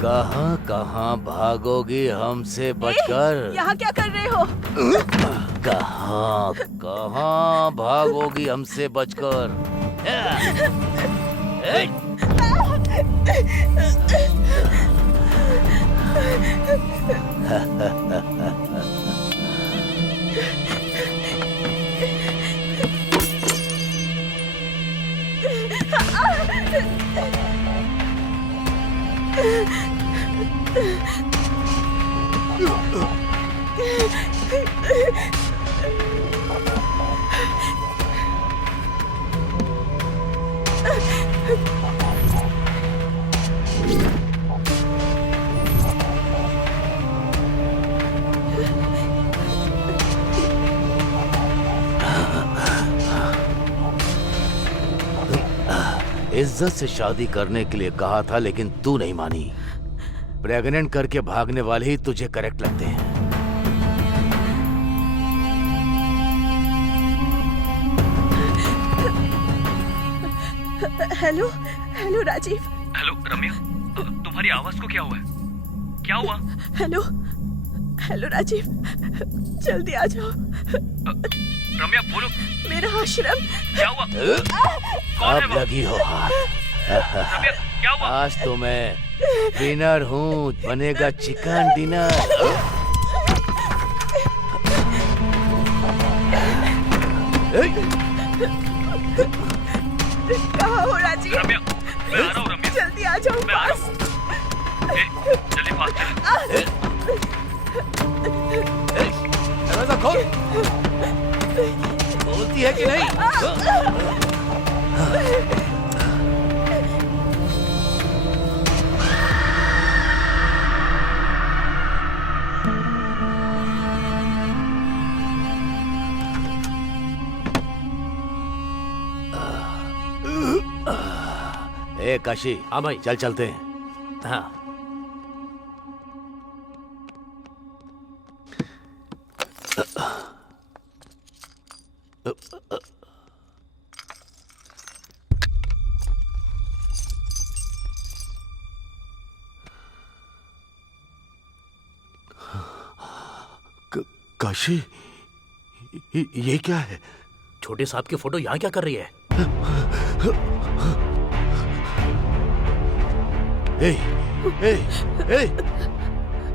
कहाँ कहाँ भागोगी हमसे बचकर? यहाँ क्या कर रहे हो? कहाँ कहाँ भागोगी हमसे बचकर? इज्जत से शादी करने के लिए कहा था लेकिन तू नहीं मानी। प्रेग्नेंट करके भागने वाले ही तुझे करेक्ट लगते हैं। Hello hello Rajiv. Hello Ramya, तुम्हारी आवाज को क्या हुआ है? क्या हुआ? हेलो हेलो राजीव, जल्दी आ जाओ। रम्या बोलो, मेरा आश्रम। क्या हुआ? कौन है अब वो? लगी हो हाथ। रम्या क्या हुआ? आज तो मैं डिनर हूँ, बनेगा चिकन डिनर। कहाँ हो राजीव? रम्या मैं आ रहा हूँ। रम्या जल्दी आ जाओ मैं आ रहा पास। हूँ। जल्दी पास चल। दरवाजा खोल। बोलती है कि नहीं? ए काशी। हाँ भाई। चल चलते हैं। हाँ। काशी, ये क्या है? छोटे साहब की फोटो यहाँ क्या कर रही है? ए,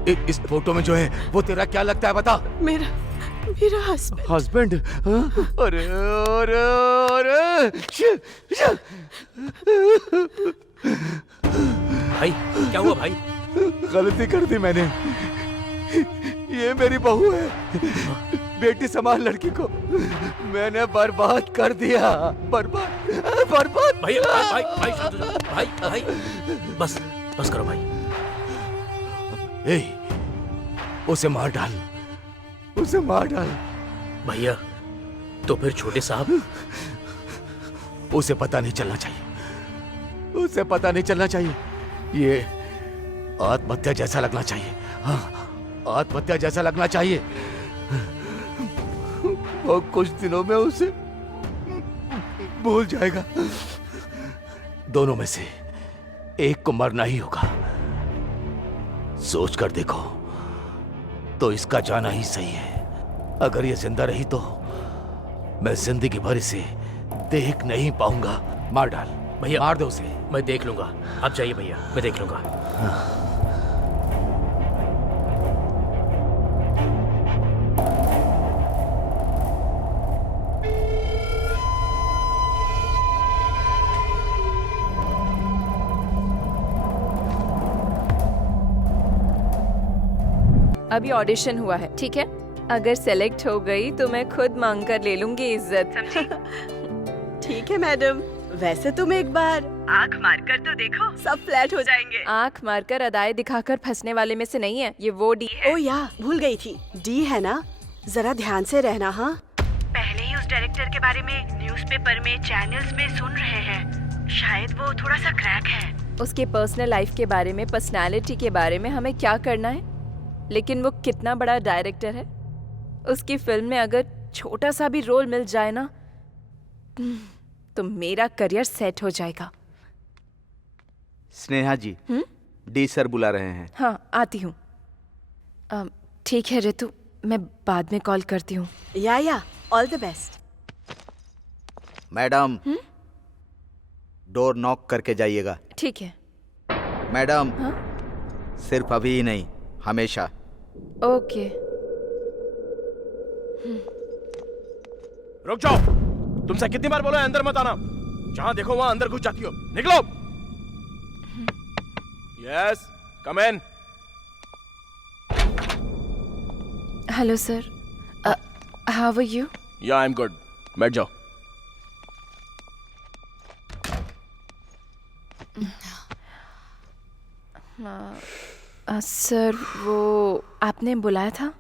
ए, इस फोटो में जो है वो तेरा क्या लगता है बता? मेरा मेरा हस्बैंड। हस्बैंड? अरे अरे अरे भाई क्या हुआ भाई? गलती कर दी मैंने। ये मेरी बहू है। बेटी समान लड़की को मैंने बर्बाद कर दिया। बर्बाद बर्बाद। भाई भाई भाई भाई शांत हो जाओ। भाई भाई बस बस करो भाई। ए, उसे मार डाल, उसे मार डाल। भैया तो फिर छोटे साहब? उसे पता नहीं चलना चाहिए, उसे पता नहीं चलना चाहिए। ये आत्महत्या जैसा लगना चाहिए। हाँ, आत्महत्या जैसा लगना चाहिए। और कुछ दिनों में उसे भूल जाएगा। दोनों में से एक को मरना ही होगा। सोच कर देखो तो इसका जाना ही सही है। अगर ये जिंदा रही तो मैं जिंदगी भर इसे देख नहीं पाऊंगा। मार डाल भैया। मार दो उसे। मैं देख लूंगा, आप जाइए भैया, मैं देख लूंगा। अभी ऑडिशन हुआ है, ठीक है? अगर सेलेक्ट हो गई तो मैं खुद मांग कर ले लूंगी इज्जत। ठीक है मैडम। वैसे तुम एक बार आँख मारकर तो देखो, सब फ्लैट हो जाएंगे। आँख मारकर अदाएं दिखाकर फंसने वाले में से नहीं है, ये वो डी है। ओ या भूल गई थी, डी है ना? जरा ध्यान से रहना। हाँ, पहले ही उस डायरेक्टर के बारे में न्यूज़पेपर में, चैनल्स में सुन रहे हैं। शायद वो थोड़ा सा क्रैक है। उसके पर्सनल लाइफ के बारे में, पर्सनालिटी के बारे में हमें क्या करना है? लेकिन वो कितना बड़ा डायरेक्टर है। उसकी फिल्म में अगर छोटा सा भी रोल मिल जाए ना तो मेरा करियर सेट हो जाएगा। स्नेहा जी, डी सर बुला रहे हैं। हाँ आती हूँ। ठीक है रितु, मैं बाद में कॉल करती हूँ। या all the best. Madam door knock करके जाइएगा। ठीक है। मैडम हाँ? सिर्फ अभी ही नहीं, हमेशा। ओके। रुक जाओ, तुमसे कितनी बार बोला है अंदर मत आना। जहां देखो वहां अंदर घुस जाती हो। निकलो। Yes, come in. Hello sir, how are you? Yeah I am good. बैठ जाओ। सर वो आपने बुलाया था?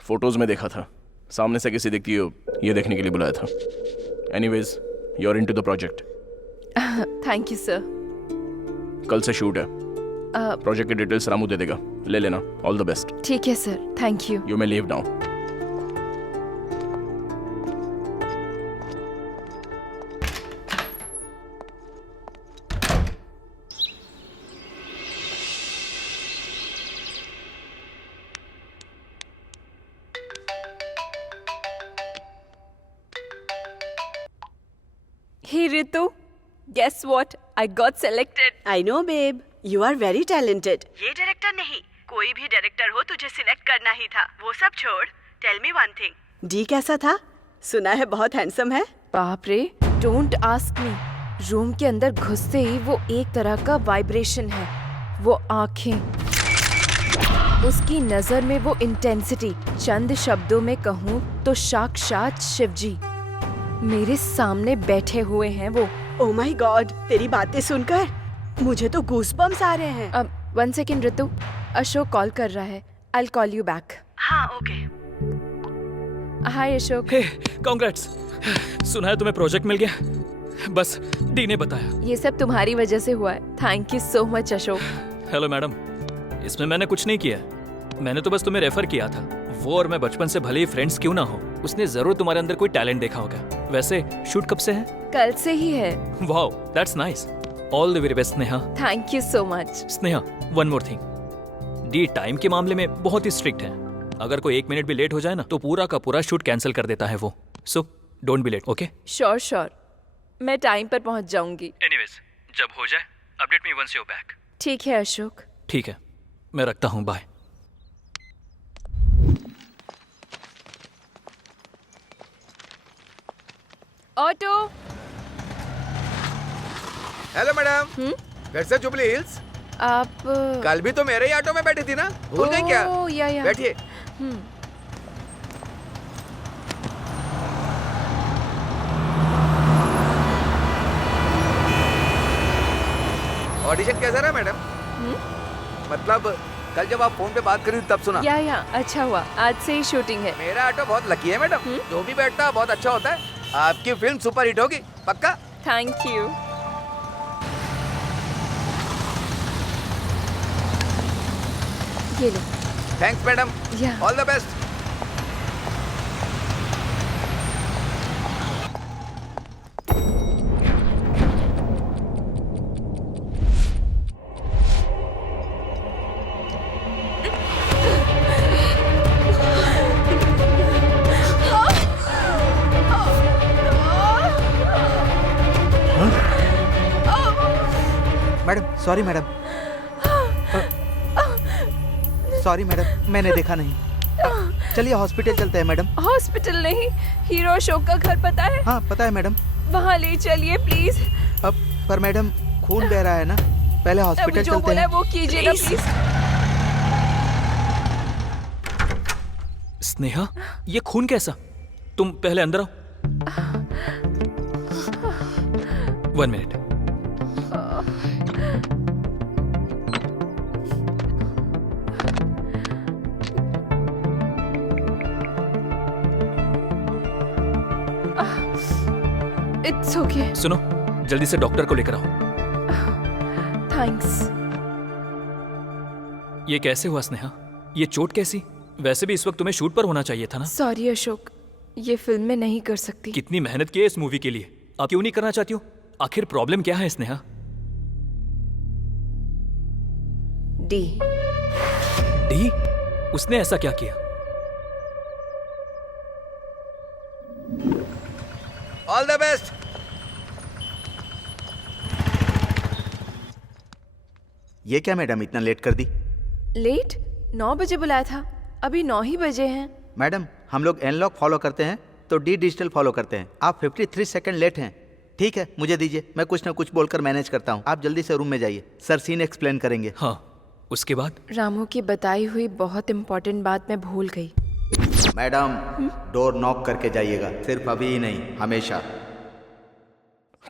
फोटोज में देखा था, सामने से कैसी दिखती हो ये देखने के लिए बुलाया था। Anyways, you are into the project. Thank you sir. कल से शूट है। प्रोजेक्ट की डिटेल्स रामू दे देगा, ले लेना। All the best. ठीक है sir, thank you. You may leave now. Hey Ritu, guess what? I got selected. I know babe, you are very talented. ये डायरेक्टर नहीं, कोई भी डायरेक्टर हो तुझे सिलेक्ट करना ही था। वो सब छोड़, tell me one thing. D कैसा था? सुना है बहुत हैंडसम है। बाप रे, डोंट आस्क मी। रूम के अंदर घुसते ही वो एक तरह का वाइब्रेशन है। वो आंखें, उसकी नजर में वो इंटेंसिटी। चंद शब्दों में कहूँ तो साक्षात शिवजी मेरे सामने बैठे हुए हैं वो। ओह माय गॉड, तेरी बातें सुनकर मुझे तो गूज़बम्स आ रहे हैं। अब 1 सेकेंड रितु, अशोक कॉल कर रहा है। I call you back. हाँ ओके। हाय अशोक। हे, कांग्रेट्स। सुना है तुम्हें प्रोजेक्ट मिल गया? बस डी ने बताया। ये सब तुम्हारी वजह से हुआ है। Thank you so much Ashok. Hello madam, इसमें मैंने कुछ नहीं किया। मैंने तो बस तुम्हें रेफर किया था। वो और मैं बचपन से भले ही फ्रेंड्स क्यों ना हो, उसने जरूर तुम्हारे अंदर कोई टैलेंट देखा होगा। वैसे शूट कब से है? कल से ही है। Wow, that's nice. All the very best Sneha. Thank you so much. Sneha, one more thing. D time के मामले में बहुत ही स्ट्रिक्ट है। अगर कोई 1 मिनट भी लेट हो जाए ना तो पूरा का पूरा शूट कैंसिल कर देता है वो। So don't be late, okay? Sure sure, मैं टाइम पर पहुंच जाऊंगी। एनीवेज, जब हो जाए update me once you back. ठीक है अशोक। ठीक है, मैं रखता हूँ, बाय। ऑटो। Hello madam. घर से जुबली हिल्स? आप कल भी तो मेरे ही ऑटो में बैठी थी ना, भूल गई क्या? या। बैठिए। ऑडिशन कैसा रहा मैडम? मतलब कल जब आप फोन पे बात करी तब सुना। या अच्छा हुआ, आज से ही शूटिंग है। मेरा ऑटो बहुत लकी है मैडम, जो भी बैठता है बहुत अच्छा होता है। आपकी फिल्म सुपर हिट होगी, पक्का? Thank you. ये लो। थैंक्स मैडम, या। All the best. Madam sorry madam, sorry madam, मैंने देखा नहीं। चलिए हॉस्पिटल चलते हैं मैडम। हॉस्पिटल नहीं, हीरो अशोक का घर पता है? हाँ पता है मैडम। वहाँ ले चलिए प्लीज। अब पर मैडम खून बह रहा है ना, पहले हॉस्पिटल अभी जो चलते बोला हैं। है वो कीजिए ना प्लीज। स्नेहा, ये खून कैसा? तुम पहले अंदर आओ। 1 मिनट। It's okay. सुनो, जल्दी से डॉक्टर को लेकर आओ। थैंक्स। ये कैसे हुआ स्नेहा? ये चोट कैसी? वैसे भी इस वक्त तुम्हें शूट पर होना चाहिए था ना। सॉरी अशोक, ये फिल्म में नहीं कर सकती। कितनी मेहनत की है इस मूवी के लिए, आप क्यों नहीं करना चाहती हो? आखिर प्रॉब्लम क्या है स्नेहा? डी। डी? उसने ऐसा क्या किया? All the best. ये क्या मैडम इतना लेट कर दी? लेट? 9 बजे बुलाया था, अभी 9 ही बजे हैं। मैडम हम लोग एनलॉग फॉलो करते हैं तो डी डिजिटल फॉलो करते हैं। आप 53 सेकंड लेट हैं। ठीक है मुझे दीजिए, मैं कुछ ना कुछ बोलकर मैनेज करता हूँ। आप जल्दी से रूम में जाइए, सर सीन एक्सप्लेन करेंगे। हाँ, उसके बाद? रामू की बताई हुई बहुत इंपॉर्टेंट बात मैं भूल गई। मैडम डोर नॉक करके जाइएगा, सिर्फ अभी ही नहीं हमेशा।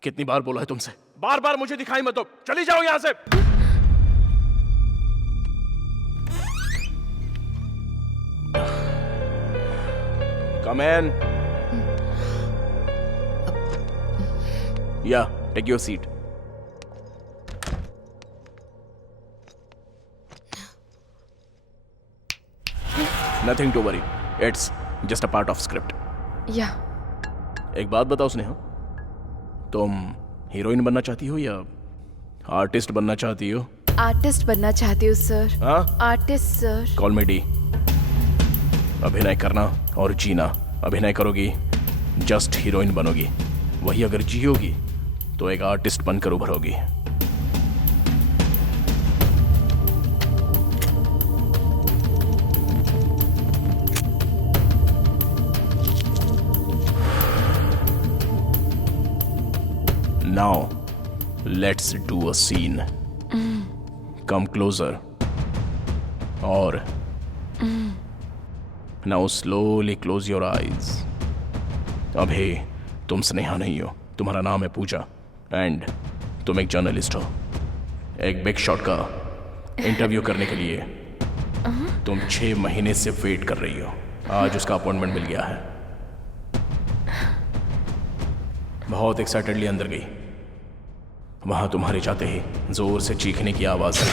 कितनी बार बोला है तुमसे, बार बार मुझे दिखाई मत दो, चली जाओ यहां से। Come in. Yeah, take your seat. Nothing to worry. It's just a part of script. या एक बात बताओ स्नेहा, तुम हीरोइन बनना चाहती हो या आर्टिस्ट बनना चाहती हो? आर्टिस्ट बनना चाहती हूँ सर। हाँ? Artist sir. कॉल मी डी। अभिनय करना और जीना। अभिनय करोगी जस्ट हीरोइन बनोगी, वही अगर जियोगी तो एक आर्टिस्ट बनकर उभरोगी। Now, let's do a scene. Come closer. Or now slowly close your eyes. अभी तुम स्नेहा नहीं हो, तुम्हारा नाम है पूजा एंड तुम एक जर्नलिस्ट हो। एक बिग शॉट का इंटरव्यू करने के लिए तुम 6 महीने से वेट कर रही हो। आज उसका अपॉइंटमेंट मिल गया है। बहुत एक्साइटेडली अंदर गई, वहां तुम्हारे जाते ही जोर से चीखने की आवाज आई।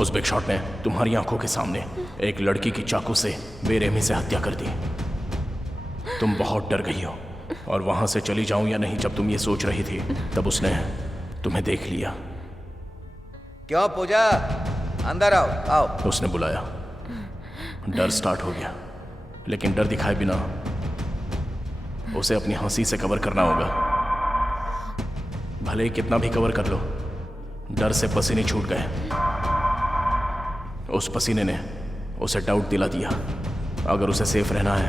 उस बिग शॉट ने तुम्हारी आंखों के सामने एक लड़की की चाकू से बेरहमी से हत्या कर दी। तुम बहुत डर गई हो और वहां से चली जाऊं या नहीं जब तुम ये सोच रही थी, तब उसने तुम्हें देख लिया। क्यों पूजा, अंदर आओ आओ। उसने बुलाया। डर स्टार्ट हो गया, लेकिन डर दिखाए बिना उसे अपनी हंसी से कवर करना होगा। भले ही कितना भी कवर कर लो, डर से पसीने छूट गए। उस पसीने ने उसे डाउट दिला दिया। अगर उसे सेफ रहना है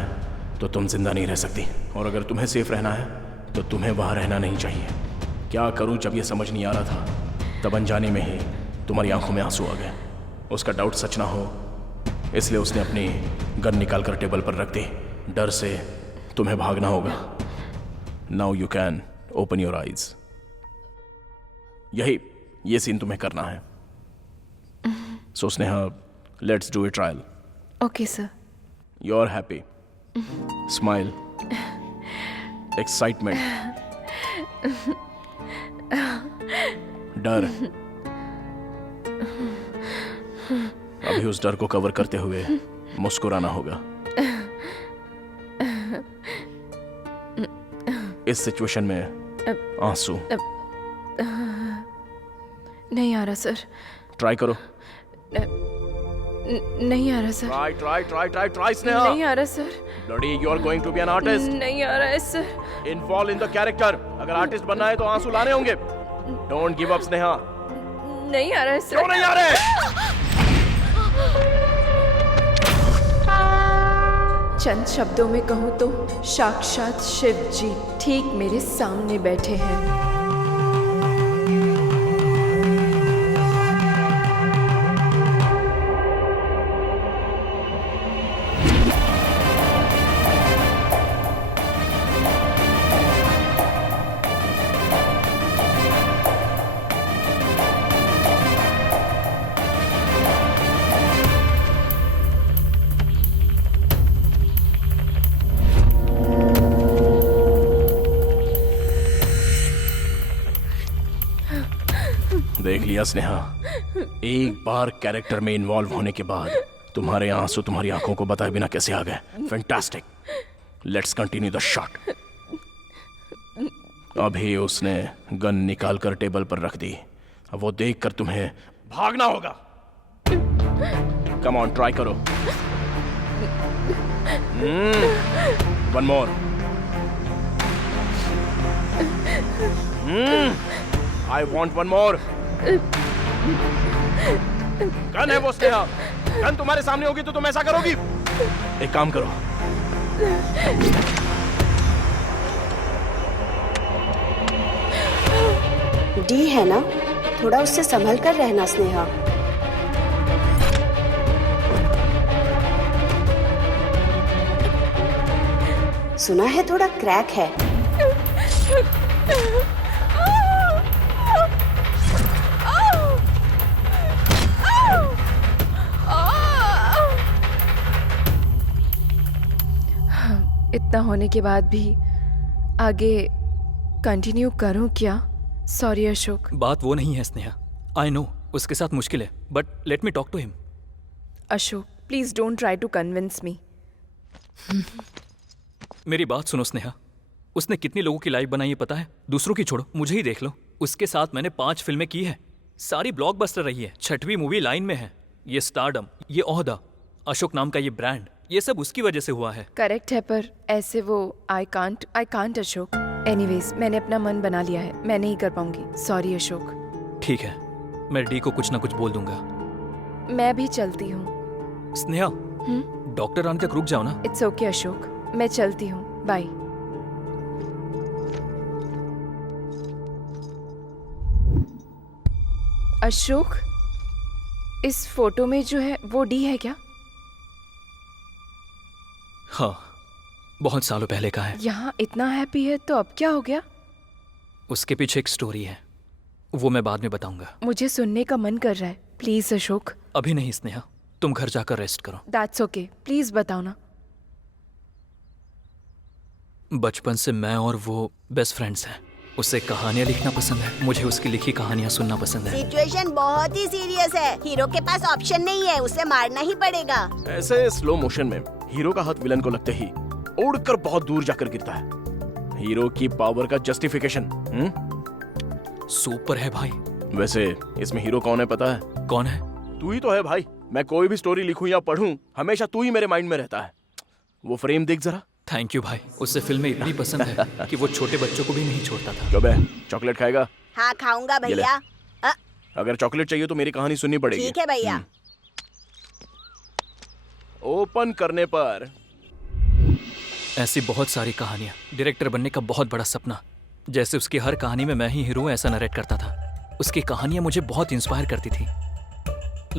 तो तुम जिंदा नहीं रह सकती, और अगर तुम्हें सेफ रहना है तो तुम्हें वहां रहना नहीं चाहिए। क्या करूं जब ये समझ नहीं आ रहा था, तब अनजाने में ही तुम्हारी आंखों में आंसू आ गए। उसका डाउट सच ना हो इसलिए उसने अपनी गन निकाल कर टेबल पर रख दी। डर से तुम्हें भागना होगा। Now you can open your eyes. ये सीन तुम्हें करना है। So Sneha, let's do a trial. Okay sir. You are happy, smile, excitement, डर। अभी उस डर को कवर करते हुए मुस्कुराना होगा। इस सिचुएशन में आंसू नहीं आ रहा सर। ट्राई करो। नहीं आ रहा sir. Try try try try try Sneha. नहीं आ रहा sir. Bloody, you are going to be an artist. नहीं आ रहा है sir. Involve in the character. अगर आर्टिस्ट बनना है तो आंसू लाने होंगे। Don't give up Sneha. नहीं आ रहा है सर। क्यों नहीं आ रहे? चंद शब्दों में कहूँ तो साक्षात शिव जी ठीक मेरे सामने बैठे हैं। देख लिया स्नेहा, एक बार कैरेक्टर में इन्वॉल्व होने के बाद तुम्हारे आंसू तुम्हारी आंखों को बताए बिना कैसे आ गए। Fantastic. Let's continue the shot. अभी उसने गन निकाल कर टेबल पर रख दी। वो देखकर तुम्हें भागना होगा। कम ऑन, ट्राई करो। One more. I want one more. Gun है वो स्नेहा, गन तुम्हारे सामने होगी तो तुम ऐसा करोगी? एक काम करो, डी है ना, थोड़ा उससे संभल कर रहना स्नेहा। सुना है थोड़ा क्रैक है। इतना होने के बाद भी आगे कंटिन्यू करूं क्या? सॉरी अशोक। बात वो नहीं है स्नेहा, आई नो उसके साथ मुश्किल है, but let me talk to him. Ashok please don't try to convince me. मेरी बात सुनो स्नेहा, उसने कितनी लोगों की लाइफ बनाई है पता है? दूसरों की छोड़ो, मुझे ही देख लो। उसके साथ मैंने 5 फिल्में की है, सारी ब्लॉकबस्टर रही है। 6वीं मूवी लाइन में है। ये स्टारडम, ये ओहदा, अशोक नाम का ये ब्रांड, ये सब उसकी वजह से हुआ है। करेक्ट है, पर ऐसे वो आई कांट अशोक। एनीवेज मैंने अपना मन बना लिया है, मैं नहीं कर पाऊंगी। सॉरी अशोक। ठीक है, मैं डी को कुछ ना कुछ बोल दूंगा। मैं भी चलती हूँ। स्नेहा, डॉक्टर आने तक रुक जाओ ना। इट्स ओके अशोक, मैं चलती हूँ, बाय। अशोक, इस फोटो में जो है वो डी है क्या? हाँ, बहुत सालों पहले का है। यहाँ इतना हैप्पी है तो अब क्या हो गया? उसके पीछे एक स्टोरी है, वो मैं बाद में बताऊंगा। मुझे सुनने का मन कर रहा है, प्लीज अशोक। अभी नहीं स्नेहा, तुम घर जाकर रेस्ट करो। दैट्स ओके, प्लीज बताओ ना। बचपन से मैं और वो बेस्ट फ्रेंड्स हैं। उसे कहानियां लिखना पसंद है, मुझे उसकी लिखी कहानियां सुनना पसंद है। सिचुएशन बहुत ही सीरियस है, हीरो के पास ऑप्शन नहीं है, उसे मारना ही पड़ेगा। ऐसे स्लो मोशन में हीरो का हाथ विलन को लगते ही उड़कर बहुत दूर जाकर गिरता है। हीरो की पावर का जस्टिफिकेशन। सुपर है भाई। वैसे इसमें हीरो कौन है पता है? कौन है? तू ही तो है भाई। मैं कोई भी स्टोरी लिखूं या पढूं, हमेशा तू ही मेरे माइंड में रहता है। वो फ्रेम देख जरा। थैंक यू भाई, उससे फिल्में इतनी पसंद है कि वो छोटे बच्चों को भी नहीं छोड़ता था। क्यों बे, चॉकलेट खाएगा? हाँ खाऊंगा भैया। अगर चॉकलेट चाहिए तो मेरी कहानी सुननी पड़ेगी। ठीक है भैया। ओपन करने पर ऐसी बहुत सारी कहानियां, डायरेक्टर बनने का बहुत बड़ा सपना। जैसे उसकी हर कहानी में मैं ही हीरो ऐसा नरेट करता था। उसकी कहानियां मुझे बहुत इंस्पायर करती थी।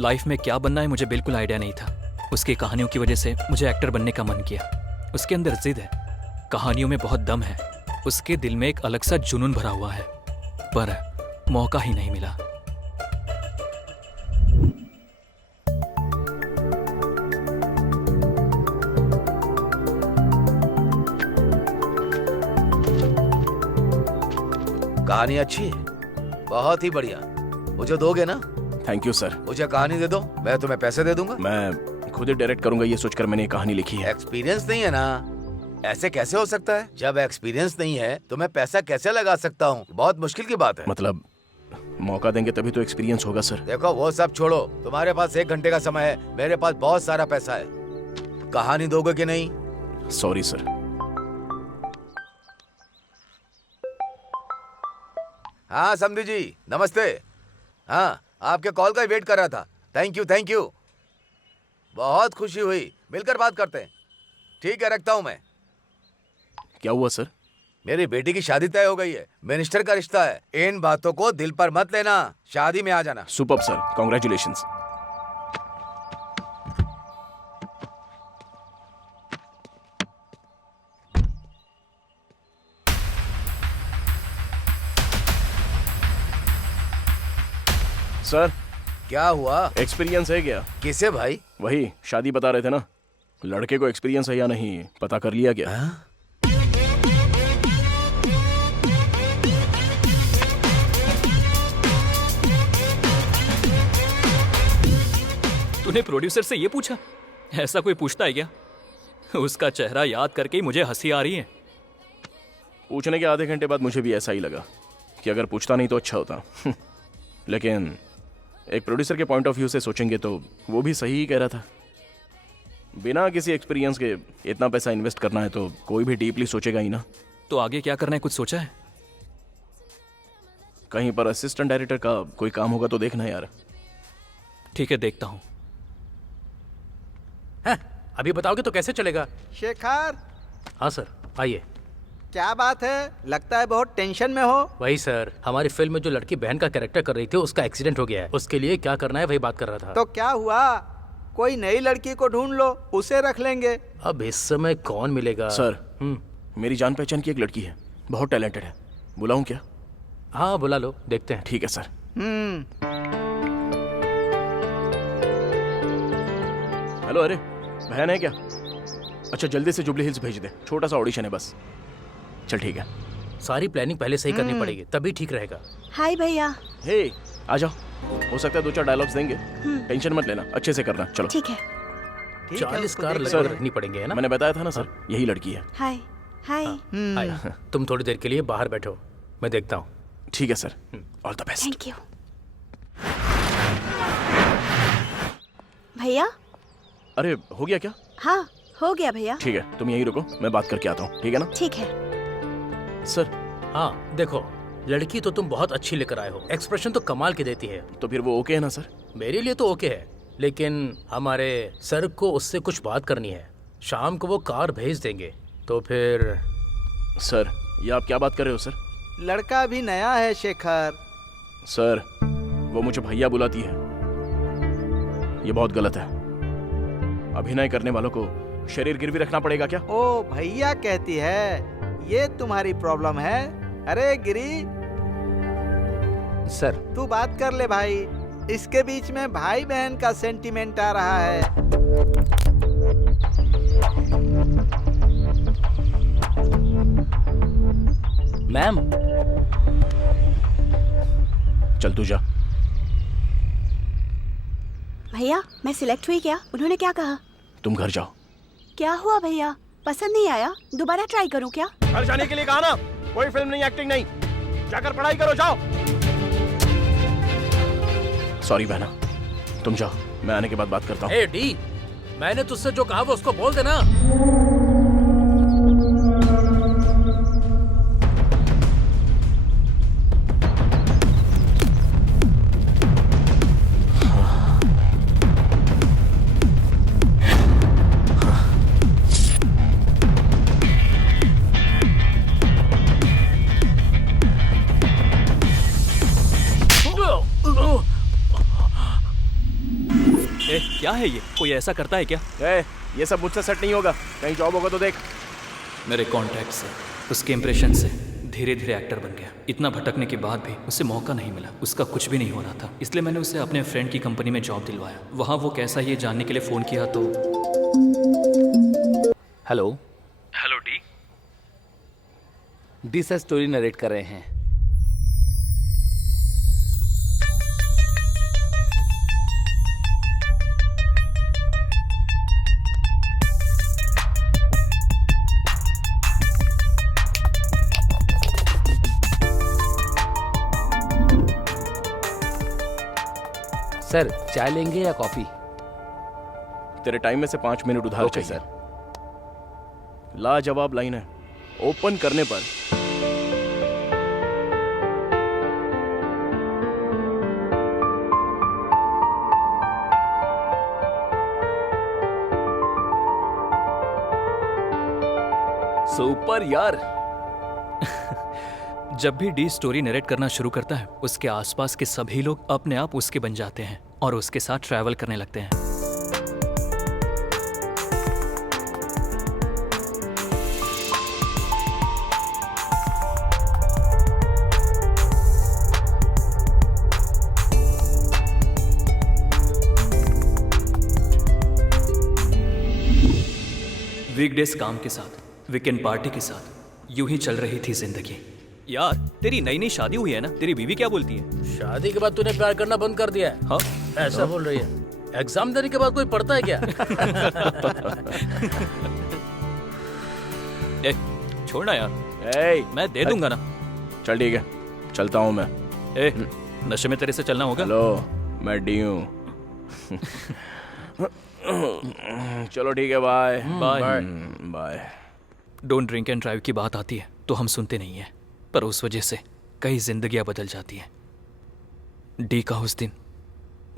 लाइफ में क्या बनना है मुझे बिल्कुल आइडिया नहीं था। उसकी कहानियों की वजह से मुझे एक्टर बनने का मन किया। उसके अंदर जिद है, कहानियों में बहुत दम है। उसके दिल में एक अलग सा जुनून भरा हुआ है, पर मौका ही नहीं मिला। कहानी अच्छी है, बहुत ही बढ़िया। मुझे दोगे ना? Thank you sir. मुझे कहानी दे दो, मैं तुम्हें पैसे दे दूंगा। मैं खुद ही डायरेक्ट करूंगा ये सोचकर मैंने ये कहानी लिखी है। एक्सपीरियंस नहीं है ना? ऐसे कैसे हो सकता है? जब एक्सपीरियंस नहीं है तो मैं पैसा कैसे लगा सकता हूँ? बहुत मुश्किल की बात है। मतलब मौका देंगे तभी तो एक्सपीरियंस होगा सर। देखो वो सब छोड़ो, तुम्हारे पास 1 घंटे का समय है, मेरे पास बहुत सारा पैसा है। कहानी दोगे कि नहीं? Sorry sir. हाँ समधी जी, नमस्ते। हाँ, आपके कॉल का वेट कर रहा था। Thank you. बहुत खुशी हुई, मिलकर बात करते हैं। ठीक है, रखता हूँ मैं। क्या हुआ सर? मेरी बेटी की शादी तय हो गई है, मिनिस्टर का रिश्ता है। इन बातों को दिल पर मत लेना, शादी में आ जाना। Superb sir, congratulations. सर क्या हुआ? एक्सपीरियंस है क्या? किसे भाई? वही शादी बता रहे थे ना, लड़के को एक्सपीरियंस है या नहीं पता कर लिया क्या? तूने प्रोड्यूसर से ये पूछा? ऐसा कोई पूछता है क्या? उसका चेहरा याद करके ही मुझे हंसी आ रही है। पूछने के आधे घंटे बाद मुझे भी ऐसा ही लगा कि अगर पूछता नहीं तो अच्छा होता। लेकिन एक प्रोड्यूसर के पॉइंट ऑफ व्यू से सोचेंगे तो वो भी सही ही कह रहा था। बिना किसी एक्सपीरियंस के इतना पैसा इन्वेस्ट करना है तो कोई भी डीपली सोचेगा ही ना। तो आगे क्या करना है, कुछ सोचा है? कहीं पर असिस्टेंट डायरेक्टर का कोई काम होगा तो देखना यार। ठीक है, देखता हूँ। अभी बताओगे तो कैसे चलेगा? शेखर, हाँ सर, आइए। क्या बात है? लगता है बहुत टेंशन में हो। वही सर, हमारी फिल्म में जो लड़की बहन का कैरेक्टर कर रही थी उसका एक्सीडेंट हो गया है। उसके लिए क्या करना है वही बात कर रहा था। तो क्या हुआ? कोई नई लड़की को ढूंढ लो, उसे रख लेंगे। अब इस समय कौन मिलेगा? सर, मेरी जान पहचान की एक लड़की है, बहुत टैलेंटेड है। बुलाऊं क्या? हाँ बुला लो, देखते हैं। ठीक है सर। हेलो, अरे बहन है क्या? अच्छा, जल्दी से जुबली हिल्स भेज दे, छोटा सा ऑडिशन है बस। चल ठीक है। सारी प्लानिंग पहले से ही करनी पड़ेगी, तभी ठीक रहेगा। हाय भैया। हे, आ जाओ। हो सकता है 2-4 डायलॉग्स देंगे, टेंशन मत लेना, अच्छे से करना। चलो। ठीक है। 40 कार सर, लगभग रखनी पड़ेंगे, है ना? मैंने बताया था ना सर, यही लड़की है। हाय हाय। हाय, तुम थोड़ी देर के लिए बाहर बैठो, मैं देखता हूँ। ठीक है sir, all the best. Thank you भैया। अरे हो गया क्या? हाँ हो गया भैया। ठीक है, तुम यहीं रुको, मैं बात करके आता हूँ, ठीक है ना? ठीक है। सर। हाँ देखो, लड़की तो तुम बहुत अच्छी लेकर आए हो, एक्सप्रेशन तो कमाल की देती है। तो फिर वो ओके है ना सर? मेरे लिए तो ओके है, लेकिन हमारे सर को उससे कुछ बात करनी है। शाम को वो कार भेज देंगे, तो फिर। सर, ये आप क्या बात कर रहे हो सर? लड़का भी नया है शेखर। सर, वो मुझे भैया बुलाती है, ये बहुत गलत है। अभिनय करने वालों को शरीर गिरवी रखना पड़ेगा क्या? ओ भैया कहती है, ये तुम्हारी प्रॉब्लम है। अरे गिरी सर, तू बात कर ले भाई, इसके बीच में भाई बहन का सेंटीमेंट आ रहा है। मैम। चल तू जा। भैया मैं सिलेक्ट हुई क्या? उन्होंने क्या कहा? तुम घर जाओ। क्या हुआ भैया? पसंद नहीं आया? दोबारा ट्राई करूं क्या? घर जाने के लिए कहा ना, कोई फिल्म नहीं, एक्टिंग नहीं, जाकर पढ़ाई करो, जाओ। सॉरी बहना, तुम जाओ, मैं आने के बाद बात करता हूँ। ए डी, मैंने तुझसे जो कहा वो उसको बोल देना। क्या है ये? कोई ऐसा करता है क्या? ये सब मुझसे सेट नहीं होगा, कहीं जॉब होगा तो देख। मेरे कॉन्टैक्ट से, उसके इम्प्रेशन से धीरे धीरे एक्टर बन गया। इतना भटकने के बाद भी उसे मौका नहीं मिला, उसका कुछ भी नहीं हो रहा था, इसलिए मैंने उसे अपने फ्रेंड की कंपनी में जॉब दिलवाया। वहाँ वो कैसा ये जानने के लिए फ़ोन किया तो। Hello. Hello D. D sir story narrate कर रहे हैं। सर, चाय लेंगे या कॉफी? तेरे टाइम में से 5 मिनट उधार ओके, चाहिए। लाजवाब लाइन है, ओपन करने पर सुपर यार। जब भी डी स्टोरी नरेट करना शुरू करता है, उसके आसपास के सभी लोग अपने आप उसके बन जाते हैं और उसके साथ ट्रैवल करने लगते हैं। वीकडेज काम के साथ, वीकेंड पार्टी के साथ यूं ही चल रही थी जिंदगी। यार, तेरी नई नई शादी हुई है ना, तेरी बीवी क्या बोलती है? शादी के बाद तूने प्यार करना बंद कर दिया है? हाँ, ऐसा बोल रही है। एग्जाम देने के बाद कोई पढ़ता है क्या? ए, छोड़ना यार, ए, मैं दे दूंगा ना। चल ठीक है, चलता हूँ मैं। ए, नशे में तेरे से चलना होगा। हेलो, मैं डी हूँ। चलो ठीक है, bye bye. Bye. Don't drink and drive की बात आती है तो हम सुनते नहीं हैं, पर उस वजह से कई जिंदगियां बदल जाती हैं। डी का उस दिन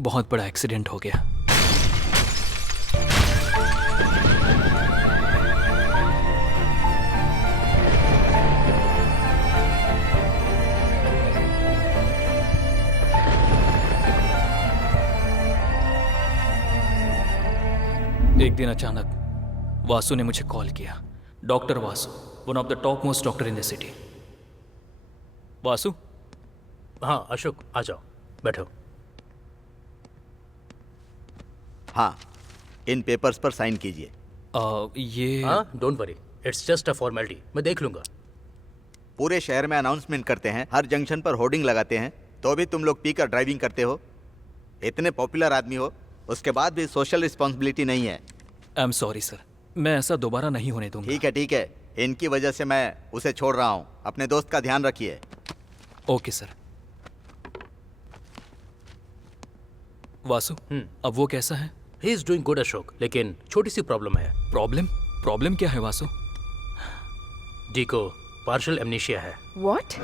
बहुत बड़ा एक्सीडेंट हो गया। एक दिन अचानक वासु ने मुझे कॉल किया। Doctor Vasu, one of the top most doctor in the city. Vasu? हाँ अशोक, आ जाओ, बैठो। हाँ, इन पेपर्स पर साइन कीजिए। ये हाँ, don't worry, it's just a formality, मैं देख लूंगा। पूरे शहर में अनाउंसमेंट करते हैं, हर जंक्शन पर होर्डिंग लगाते हैं, तो भी तुम लोग पीकर ड्राइविंग करते हो। इतने पॉपुलर आदमी हो, उसके बाद भी सोशल रिस्पॉन्सिबिलिटी नहीं है। आई एम सॉरी सर, मैं ऐसा दोबारा नहीं होने दूंगा। ठीक है, इनकी वजह से मैं उसे छोड़ रहा हूँ। अपने दोस्त का ध्यान रखिए। Okay sir. वासु, अब वो कैसा है? He is doing good Ashok, लेकिन छोटी सी प्रॉब्लम है। प्रॉब्लम क्या है वासु? डी को पार्शियल एमनीशिया है। व्हाट?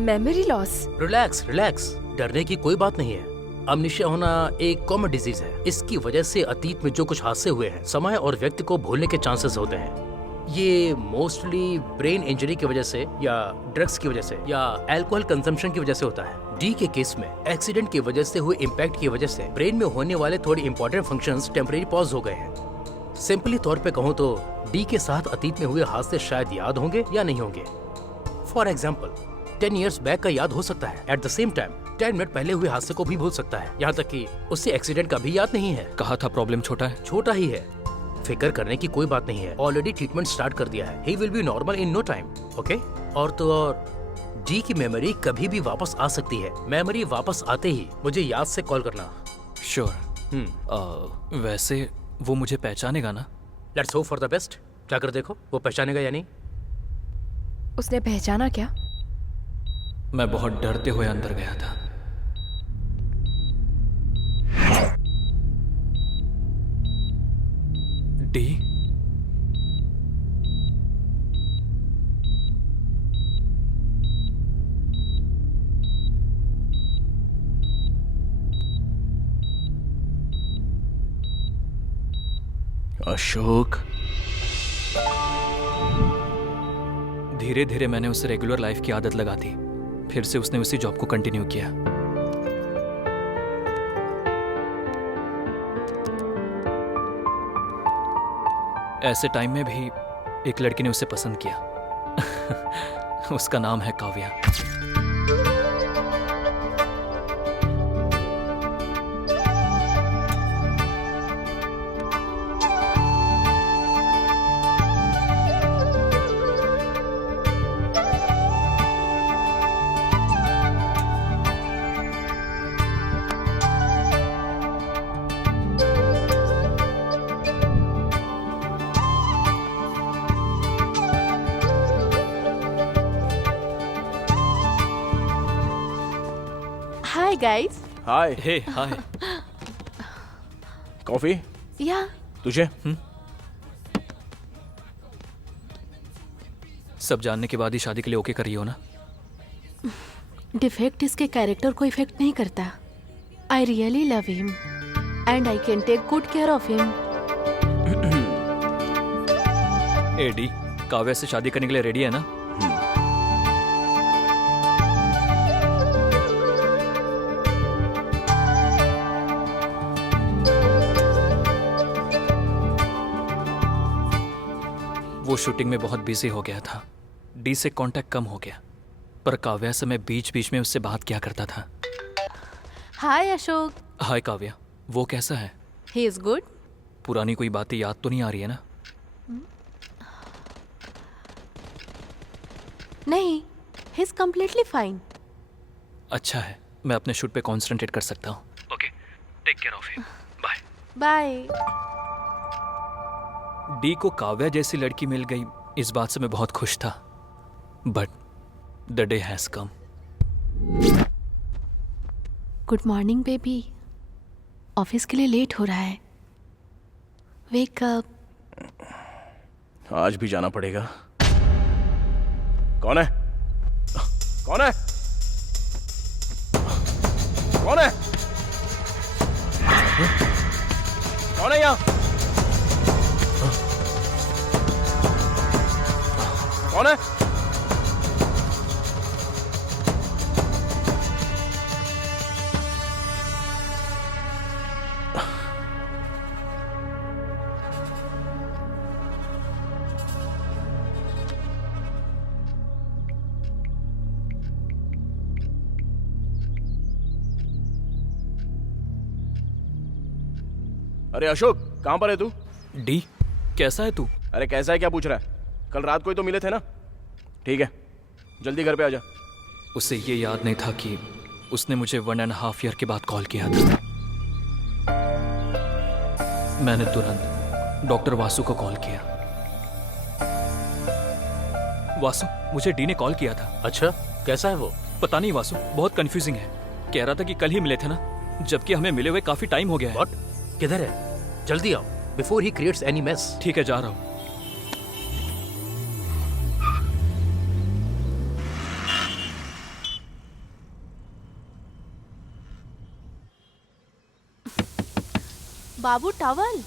Memory loss? रिलैक्स, डरने की कोई बात नहीं है। अमनीशिया होना एक कॉमन डिजीज है। इसकी वजह से अतीत में जो कुछ हादसे हुए हैं, समय और व्यक्ति को भूलने के चांसेस होते हैं। ये मोस्टली ब्रेन इंजरी की वजह से या ड्रग्स की वजह से या अल्कोहल कंजम्पशन की वजह से होता है। डी के केस में एक्सीडेंट की वजह से हुए इम्पैक्ट की वजह से ब्रेन में होने वाले थोड़े इंपॉर्टेंट फंक्शंस टेम्परेरी पॉज हो गए हैं। सिंपली तौर पे कहूँ तो डी के साथ अतीत में हुए हादसे शायद याद होंगे या नहीं होंगे। फॉर एग्जाम्पल 10 years बैक का याद हो सकता है, at the same time 10 minute पहले हुए हादसे को भी भूल सकता है, यहाँ तक कि उससे एक्सीडेंट का भी याद नहीं है। कहा था प्रॉब्लम छोटा है। छोटा ही है, फिक्र करने की कोई बात नहीं है। ऑलरेडी ट्रीटमेंट स्टार्ट कर दिया है। He will be normal in no time. Okay, और तो और डी की मेमोरी कभी भी वापस आ सकती है। मेमोरी वापस आते ही मुझे याद से कॉल करना। श्योर। वैसे वो मुझे पहचानेगा ना? Let's hope for the best. जाकर देखो वो पहचानेगा या नहीं। उसने पहचाना क्या? मैं बहुत डरते हुए अंदर गया था। डी, अशोक। धीरे धीरे मैंने उसे रेगुलर लाइफ की आदत लगा दी। फिर से उसने उसी जॉब को कंटिन्यू किया। ऐसे टाइम में भी एक लड़की ने उसे पसंद किया। उसका नाम है Kavya. Hi guys. Hi. Hey hi. Coffee Yeah. तुझे? सब जानने के बाद ही शादी के लिए ओके करी हो ना? डिफेक्ट इसके कैरेक्टर को इफेक्ट नहीं करता। I really love him and I can take good care of him. एडी, काव्या से शादी करने के लिए रेडी है ना? वो शूटिंग में बहुत बिजी हो गया था। डी से कांटेक्ट कम हो गया, पर काव्या से मैं बीच बीच में उससे बात किया करता था। हाय अशोक। हाय काव्या, वो कैसा है? He is good. पुरानी कोई बातें याद तो नहीं आ रही है ना? नहीं, ही इज कम्प्लीटली फाइन। अच्छा है, मैं अपने शूट पे कॉन्सेंट्रेट कर सकता हूँ। Okay, take care of him. Bye. Bye. D को काव्या जैसी लड़की मिल गई, इस बात से मैं बहुत खुश था। But the day has come. Good morning baby. Office के लिए लेट हो रहा है। Wake up. आज भी जाना पड़ेगा। कौन है? कौन है? कौन है? कौन है यहाँ? कौन है? अरे अशोक, कहां पर है तू? डी, कैसा है तू? अरे कैसा है क्या पूछ रहा है? कल रात को ही तो मिले थे ना? ठीक है, जल्दी घर पे आ जा। उसे ये याद नहीं था कि उसने मुझे 1.5 ईयर के बाद कॉल किया था। मैंने तुरंत डॉक्टर वासु को कॉल किया। वासु, मुझे डी ने कॉल किया था। अच्छा, कैसा है वो? पता नहीं वासु, बहुत कंफ्यूजिंग है। कह रहा था कि कल ही मिले थे ना, जबकि हमें मिले हुए काफी टाइम हो गया है। What? किधर है? जल्दी आओ before he creates any mess. ठीक है, जा रहा हूँ। बाबू टॉवल,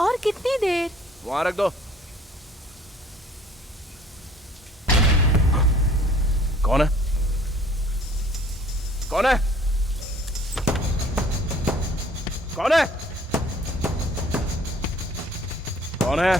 और कितनी देर? वहां रख दो। कौन है? कौन है? कौन है? कौन है?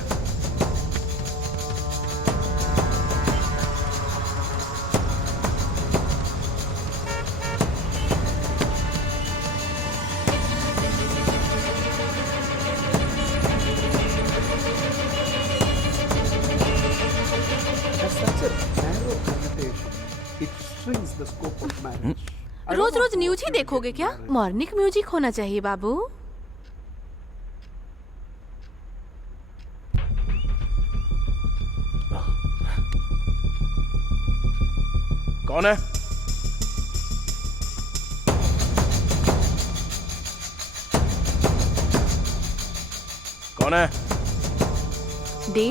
रोज रोज न्यूज ही देखोगे क्या? मॉर्निंग म्यूजिक होना चाहिए बाबू। कौन है? कौन है? डी,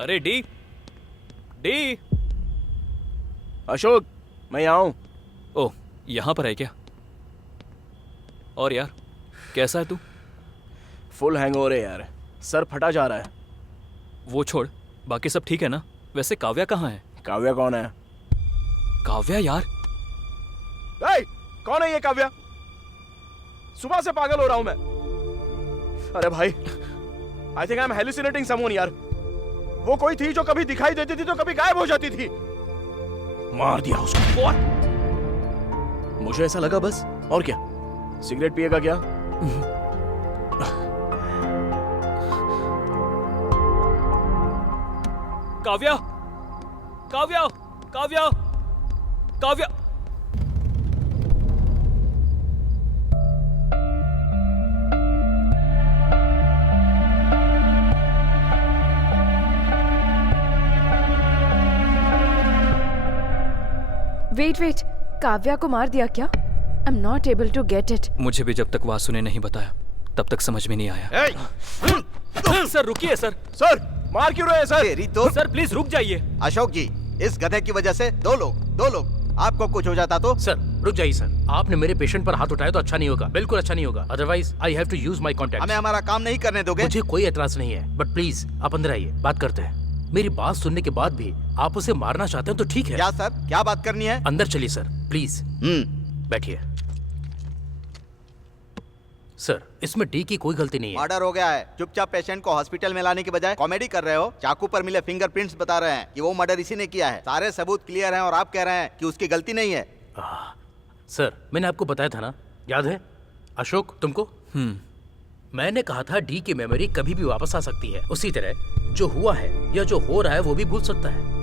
अरे डी, डी। अशोक, मैं यहाँ हूँ। ओह, यहाँ पर है क्या? और यार, कैसा है तू? फुल हैंगओवर है यार, सर फटा जा रहा है। वो छोड़, बाकी सब ठीक है ना? वैसे काव्या कहाँ है? काव्या कौन है? काव्या यार। ए, कौन है ये काव्या? सुबह से पागल हो रहा हूं मैं। अरे भाई, I think I am hallucinating someone यार। वो कोई थी जो कभी दिखाई देती थी तो कभी गायब हो जाती थी। मार दिया उसको। What? मुझे ऐसा लगा बस, और क्या? सिगरेट पिएगा क्या? काव्या, काव्या, काव्या, काव्या। वेट, काव्या को मार दिया क्या? I am not able to get it. मुझे भी जब तक वासु ने नहीं बताया तब तक समझ में नहीं आया। सर रुकिए सर। सर मार क्यों रहे हैं सर? तेरी तो सर प्लीज रुक जाइए। अशोक जी, इस गधे की वजह से दो लोग आपको कुछ हो जाता तो? सर रुक जाइए सर, आपने मेरे पेशेंट पर हाथ उठाया तो अच्छा नहीं होगा, बिल्कुल अच्छा नहीं होगा। Otherwise I have to use my contact. हमें हमारा काम नहीं करने दोगे? मुझे कोई एतराज नहीं है, बट प्लीज आप अंदर आइए, बात करते हैं। मेरी बात सुनने के बाद भी आप उसे मारना चाहते हैं तो ठीक है। क्या सर, क्या बात करनी है? अंदर चलिए सर प्लीज। बैठिए। सर इसमें डी की कोई गलती नहीं है। मर्डर हो गया है। चुपचाप पेशेंट को हॉस्पिटल में लाने के बजाय कॉमेडी कर रहे हो। चाकू पर मिले फिंगरप्रिंट्स बता रहे हैं कि वो मर्डर इसी ने किया है। सारे सबूत क्लियर हैं और आप कह रहे हैं कि उसकी गलती नहीं है। सर मैंने आपको बताया था ना, याद है अशोक तुमको? मैंने कहा था डी की मेमोरी कभी भी वापस आ सकती है। उसी तरह जो हुआ है या जो हो रहा है वो भी भूल सकता है।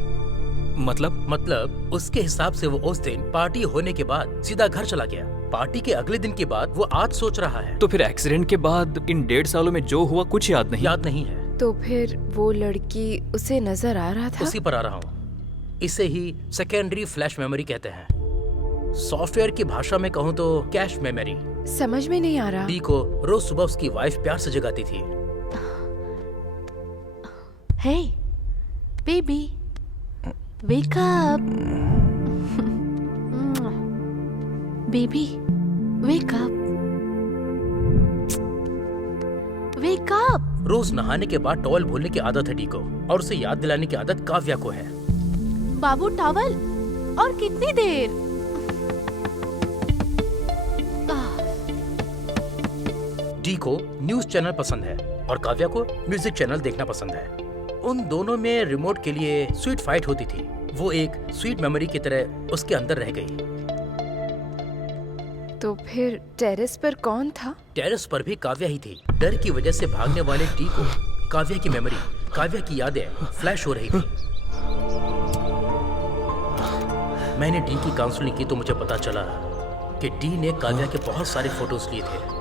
मतलब उसके हिसाब से वो उस दिन पार्टी होने के बाद सीधा घर चला गया। पार्टी के अगले दिन के बाद वो आज सोच रहा है। तो फिर एक्सीडेंट के बाद इन 1.5 सालों में जो हुआ कुछ याद नहीं है। तो फिर वो लड़की उसे नजर आ रहा था? उसी पर आ रहा हूँ। इसे ही सेकेंडरी फ्लैश मेमोरी कहते हैं। सॉफ्टवेयर की भाषा में कहूँ तो कैश मेमोरी। समझ में नहीं आ रहा। डी को रोज सुबह उसकी वाइफ प्यार से जगाती थी। Hey baby, wake up. Baby, wake up. Wake up. रोज नहाने के बाद टॉवल भूलने की आदत है डी को, और उसे याद दिलाने की आदत काव्या को है। बाबू टॉवल, और कितनी देर? डी को न्यूज चैनल पसंद है और काव्या को म्यूजिक चैनल देखना पसंद है। उन दोनों में रिमोट के लिए स्वीट फाइट होती थी। वो एक स्वीट मेमोरी की तरह उसके अंदर रह गई। तो फिर टेरेस पर कौन था? टेरेस पर भी काव्या ही थी। डर की वजह से भागने वाले डी को काव्या की मेमोरी, काव्या की यादें फ्लैश हो रही थी। मैंने डी की काउंसलिंग की तो मुझे पता चला कि डी ने काव्या के बहुत सारे फोटोज लिए थे।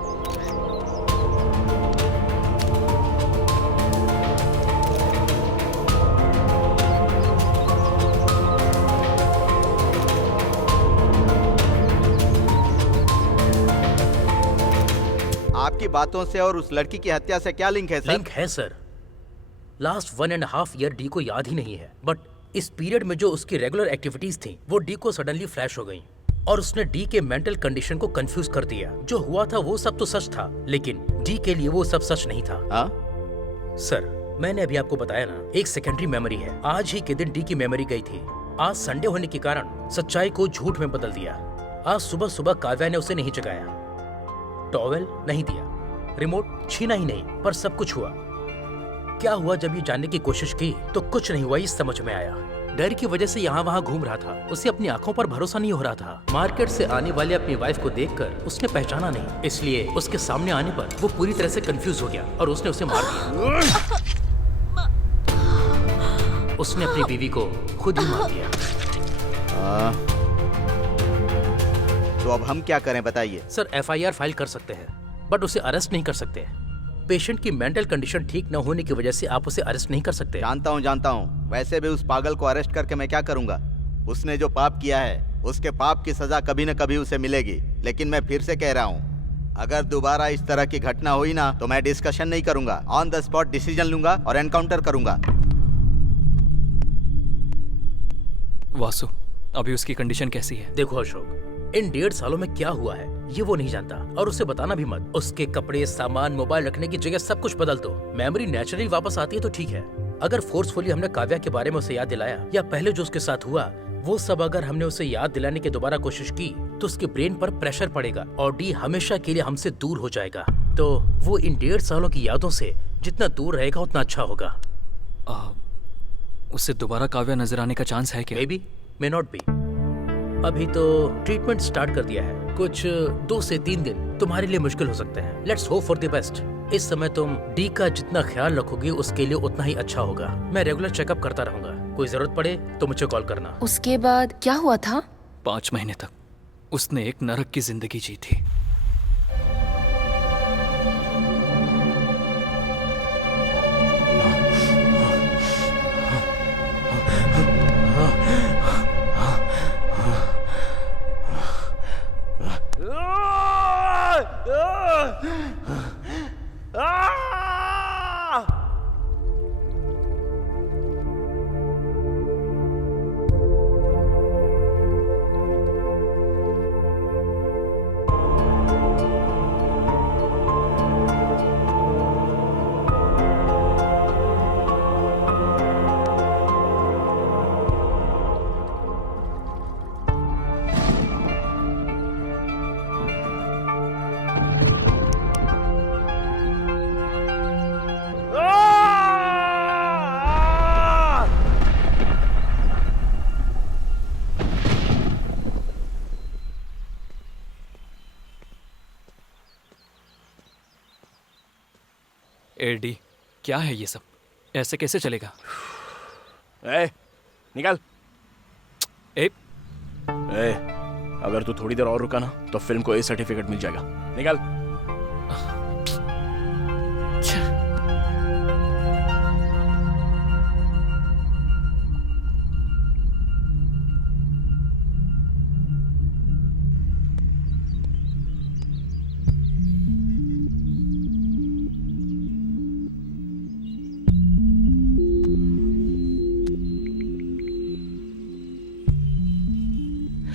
आपकी बातों से और उस लड़की की हत्या से क्या लिंक है सर? लिंक है सर। लास्ट 1.5 ईयर डी को याद ही नहीं है, बट इस पीरियड में जो उसकी रेगुलर एक्टिविटीज थी वो डी को सडनली फ्लैश हो गई और उसने डी के मेंटल कंडीशन को कंफ्यूज कर दिया। जो हुआ था वो सब तो सच था, लेकिन डी के लिए वो सब सच नहीं था। सर मैंने अभी आपको बताया ना, एक सेकेंडरी मेमोरी है। आज ही के दिन डी की मेमोरी गई थी। आज संडे होने के कारण सच्चाई को झूठ में बदल दिया। आज सुबह सुबह काव्या ने उसे नहीं जगाया, टॉवेल नहीं दिया, रिमोट छीना ही नहीं, पर सब कुछ हुआ। क्या हुआ जब ये जानने की कोशिश की तो कुछ नहीं हुआ, ये समझ में आया। डर की वजह से यहाँ वहाँ घूम रहा था। उसे अपनी आंखों पर भरोसा नहीं हो रहा था। मार्केट से आने वाले अपनी वाइफ को देखकर उसने पहचाना नहीं, इसलिए उसके सामने आने पर वो पूरी तरह से कंफ्यूज हो गया और उसने उसे मार दिया। उसने अपनी बीवी को खुद ही मार दिया। तो अब हम क्या करें बताइए? सर FIR फाइल कर सकते हैं, बट उसे अरेस्ट नहीं कर सकते। पेशेंट की मेंटल कंडीशन ठीक न होने की वजह से आप उसे अरेस्ट नहीं कर सकते। जानता हूँ। वैसे भी उस पागल को अरेस्ट करके मैं क्या करूँगा? उसने जो पाप किया है उसके पाप की सजा कभी न कभी उसे मिलेगी। लेकिन मैं फिर से कह रहा हूँ, अगर दोबारा इस तरह की घटना हुई ना तो मैं डिस्कशन नहीं करूंगा, ऑन द स्पॉट डिसीजन लूंगा और एनकाउंटर करूंगा। वासु, अभी उसकी कंडीशन कैसी है? देखो अशोक, इन 1.5 सालों में क्या हुआ है ये वो नहीं जानता, और उसे बताना भी मत। उसके कपड़े, सामान, मोबाइल रखने की जगह सब कुछ बदल दो। मेमोरी नेचुरली वापस आती है तो ठीक है। अगर फोर्सफुली हमने काव्या के बारे में उसे याद दिलाया या पहले जो उसके साथ हुआ वो सब अगर हमने उसे याद दिलाने की दोबारा कोशिश की तो उसके ब्रेन पर प्रेशर पड़ेगा और डी हमेशा के लिए हमसे दूर हो जाएगा। तो वो इन 1.5 सालों की यादों से जितना दूर रहेगा उतना अच्छा होगा। उससे दोबारा काव्या नजर आने का चांस है क्या? May be, may not be. अभी तो ट्रीटमेंट स्टार्ट कर दिया है, कुछ 2 से 3 दिन तुम्हारे लिए मुश्किल हो सकते हैं। Let's hope for the best. इस समय तुम डी का जितना ख्याल रखोगी उसके लिए उतना ही अच्छा होगा। मैं रेगुलर चेकअप करता रहूंगा, कोई जरूरत पड़े तो मुझे कॉल करना। उसके बाद क्या हुआ था? 5 महीने तक उसने एक नरक की जिंदगी जी थी। एडी, क्या है ये सब? ऐसे कैसे चलेगा? निकल। ए, अगर तू थोड़ी देर और रुका ना तो फिल्म को ए सर्टिफिकेट मिल जाएगा। निकल।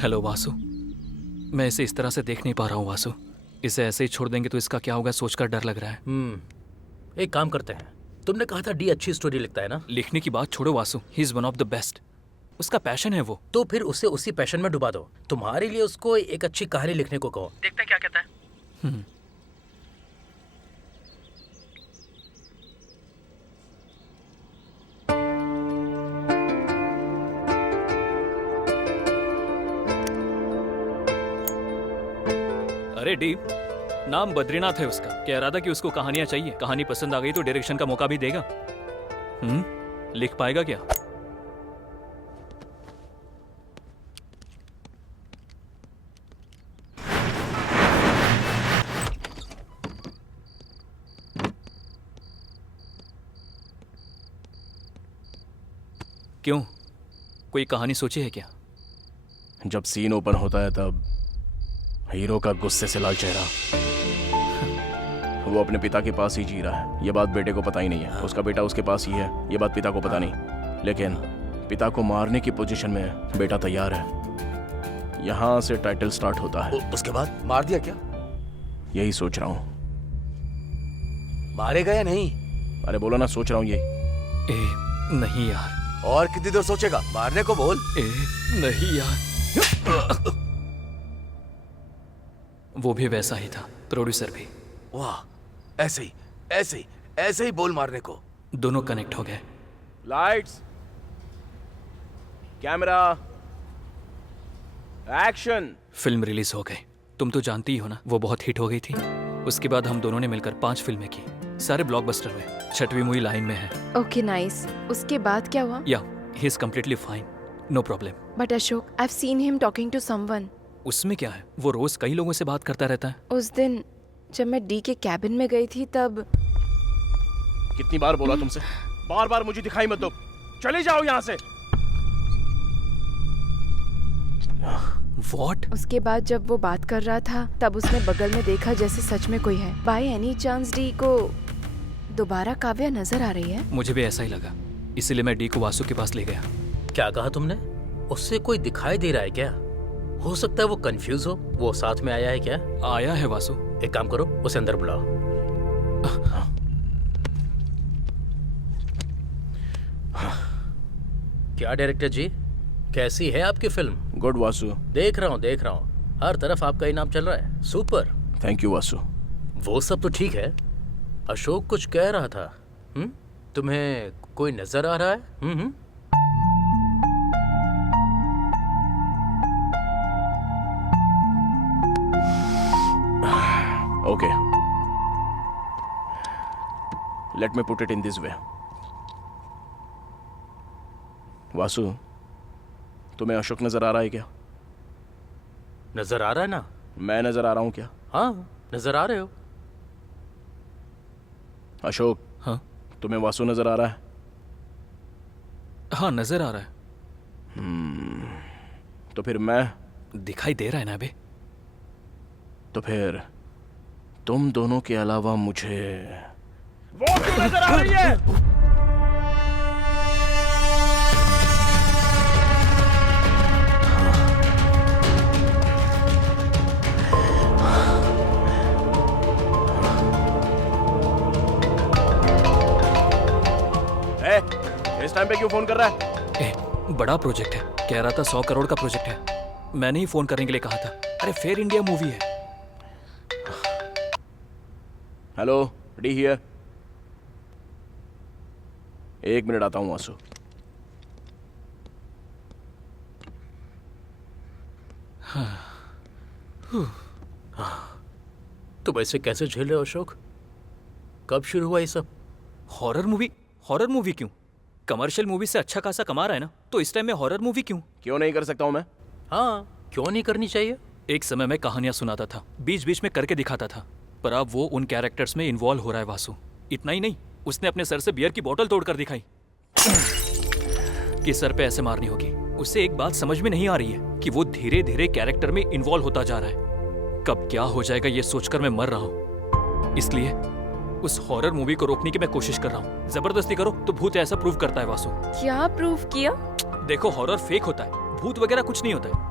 हेलो वासु, मैं इसे इस तरह से देख नहीं पा रहा हूँ वासु। इसे ऐसे ही छोड़ देंगे तो इसका क्या होगा सोचकर डर लग रहा है। एक काम करते हैं, तुमने कहा था डी अच्छी स्टोरी लिखता है ना? लिखने की बात छोड़ो Vasu, he is one of the best. उसका पैशन है वो। तो फिर उसे उसी पैशन में डुबा दो। तुम्हारे लिए उसको एक अच्छी कहानी लिखने को कहो, देखते हैं क्या कहता है। अरे डी, नाम बद्रीनाथ है उसका। कह रहा था कि उसको कहानियां चाहिए। कहानी पसंद आ गई तो डायरेक्शन का मौका भी देगा। लिख पाएगा क्या? क्यों, कोई कहानी सोची है क्या? जब सीन ओपन होता है तब हीरो का गुस्से से लाल चेहरा, वो अपने पिता के पास ही जी रहा है। ये बात बेटे को पता ही नहीं है। उसका बेटा उसके पास ही है, ये बात पिता को पता नहीं। लेकिन पिता को मारने की पोजीशन में बेटा तैयार है। यहाँ से टाइटल स्टार्ट होता है। उसके बाद मार दिया क्या? यही सोच रहा हूँ। मारेगा या नहीं? अरे बोलो ना, सोच रहा हूँ ये। नहीं यार। और कितनी देर सोचेगा? मारने को बोल। नहीं यार। वो भी वैसा ही था, प्रोड्यूसर भी। वाह, ऐसे ही बोल मारने को। दोनों कनेक्ट हो गए। Lights, camera, action. Film release हो गई। तुम तो जानती ही हो ना, वो बहुत हिट हो गई थी। उसके बाद हम दोनों ने मिलकर 5 फिल्में की, सारे ब्लॉकबस्टर हुए। 6वीं मूवी लाइन में है। Okay nice. उसके बाद क्या हुआ? Yeah he is completely fine, no problem. But Ashok, I have seen him talking to someone. उसमें क्या है, वो रोज कई लोगों से बात करता रहता है। उस दिन जब मैं डी के कैबिन में गई थी तब। कितनी बार बोला तुमसे, बार बार मुझे दिखाई मत दो, चले जाओ यहाँ से। What? उसके बाद जब वो बात कर रहा था तब उसने बगल में देखा जैसे सच में कोई है। बाय एनी चांस डी को दोबारा काव्या नजर आ रही है? मुझे भी ऐसा ही लगा, इसीलिए मैं डी को वासु के पास ले गया। क्या कहा तुमने? उससे कोई दिखाई दे रहा है क्या? हो सकता है वो कंफ्यूज हो। वो साथ में आया है क्या? आया है वासु। एक काम करो, उसे अंदर बुलाओ। क्या डायरेक्टर जी, कैसी है आपकी फिल्म? गुड वासु। देख रहा हूँ हर तरफ आपका ही नाम चल रहा है। सुपर। Thank you Vasu. वो सब तो ठीक है, अशोक कुछ कह रहा था। तुम्हें कोई नजर आ रहा है? Okay, let me put it in this way. Vasu, तुम्हें अशोक नजर आ रहा है क्या? नजर आ रहा है ना? मैं नजर आ रहा हूं क्या? हाँ, नजर आ रहे हो। अशोक, हाँ तुम्हें वासु नजर आ रहा है? हाँ, नजर आ रहा है। तो फिर मैं, दिखाई दे रहा है ना अबे? तो फिर तुम दोनों के अलावा मुझे वो क्यों नजर आ रही है? इस टाइम पे क्यों फोन कर रहा है? बड़ा प्रोजेक्ट है, कह रहा था 100 करोड़ का प्रोजेक्ट है। मैंने ही फोन करने के लिए कहा था। अरे फेयर इंडिया मूवी है। Hello, D here. 1 मिनट आता हूं वासु। तुम ऐसे कैसे झेल रहे हो अशोक? कब शुरू हुआ ये सब? Horror movie? हॉरर मूवी क्यों? कमर्शियल मूवी से अच्छा खासा कमा रहा है ना, तो इस टाइम में हॉरर मूवी क्यों? क्यों नहीं कर सकता हूं मैं? हाँ, क्यों नहीं करनी चाहिए? एक समय में कहानियां सुनाता था, बीच बीच में करके दिखाता था, पर अब वो उन कैरेक्टर्स में इन्वॉल्व हो रहा है वासु। इतना ही नहीं, उसने अपने सर से बियर की बोतल तोड़कर दिखाई कि सर पे ऐसे मारनी होगी। उससे एक बात समझ में नहीं आ रही है कि वो धीरे धीरे कैरेक्टर में इन्वॉल्व होता जा रहा है। कब क्या हो जाएगा ये सोचकर मैं मर रहा हूं। इसलिए उस हॉरर मूवी को रोकने की मैं कोशिश कर रहा हूँ। जबरदस्ती करो तो भूत ऐसा प्रूव करता है वासु। क्या प्रूव किया? देखो, हॉरर फेक होता है, भूत वगैरह कुछ नहीं होता है।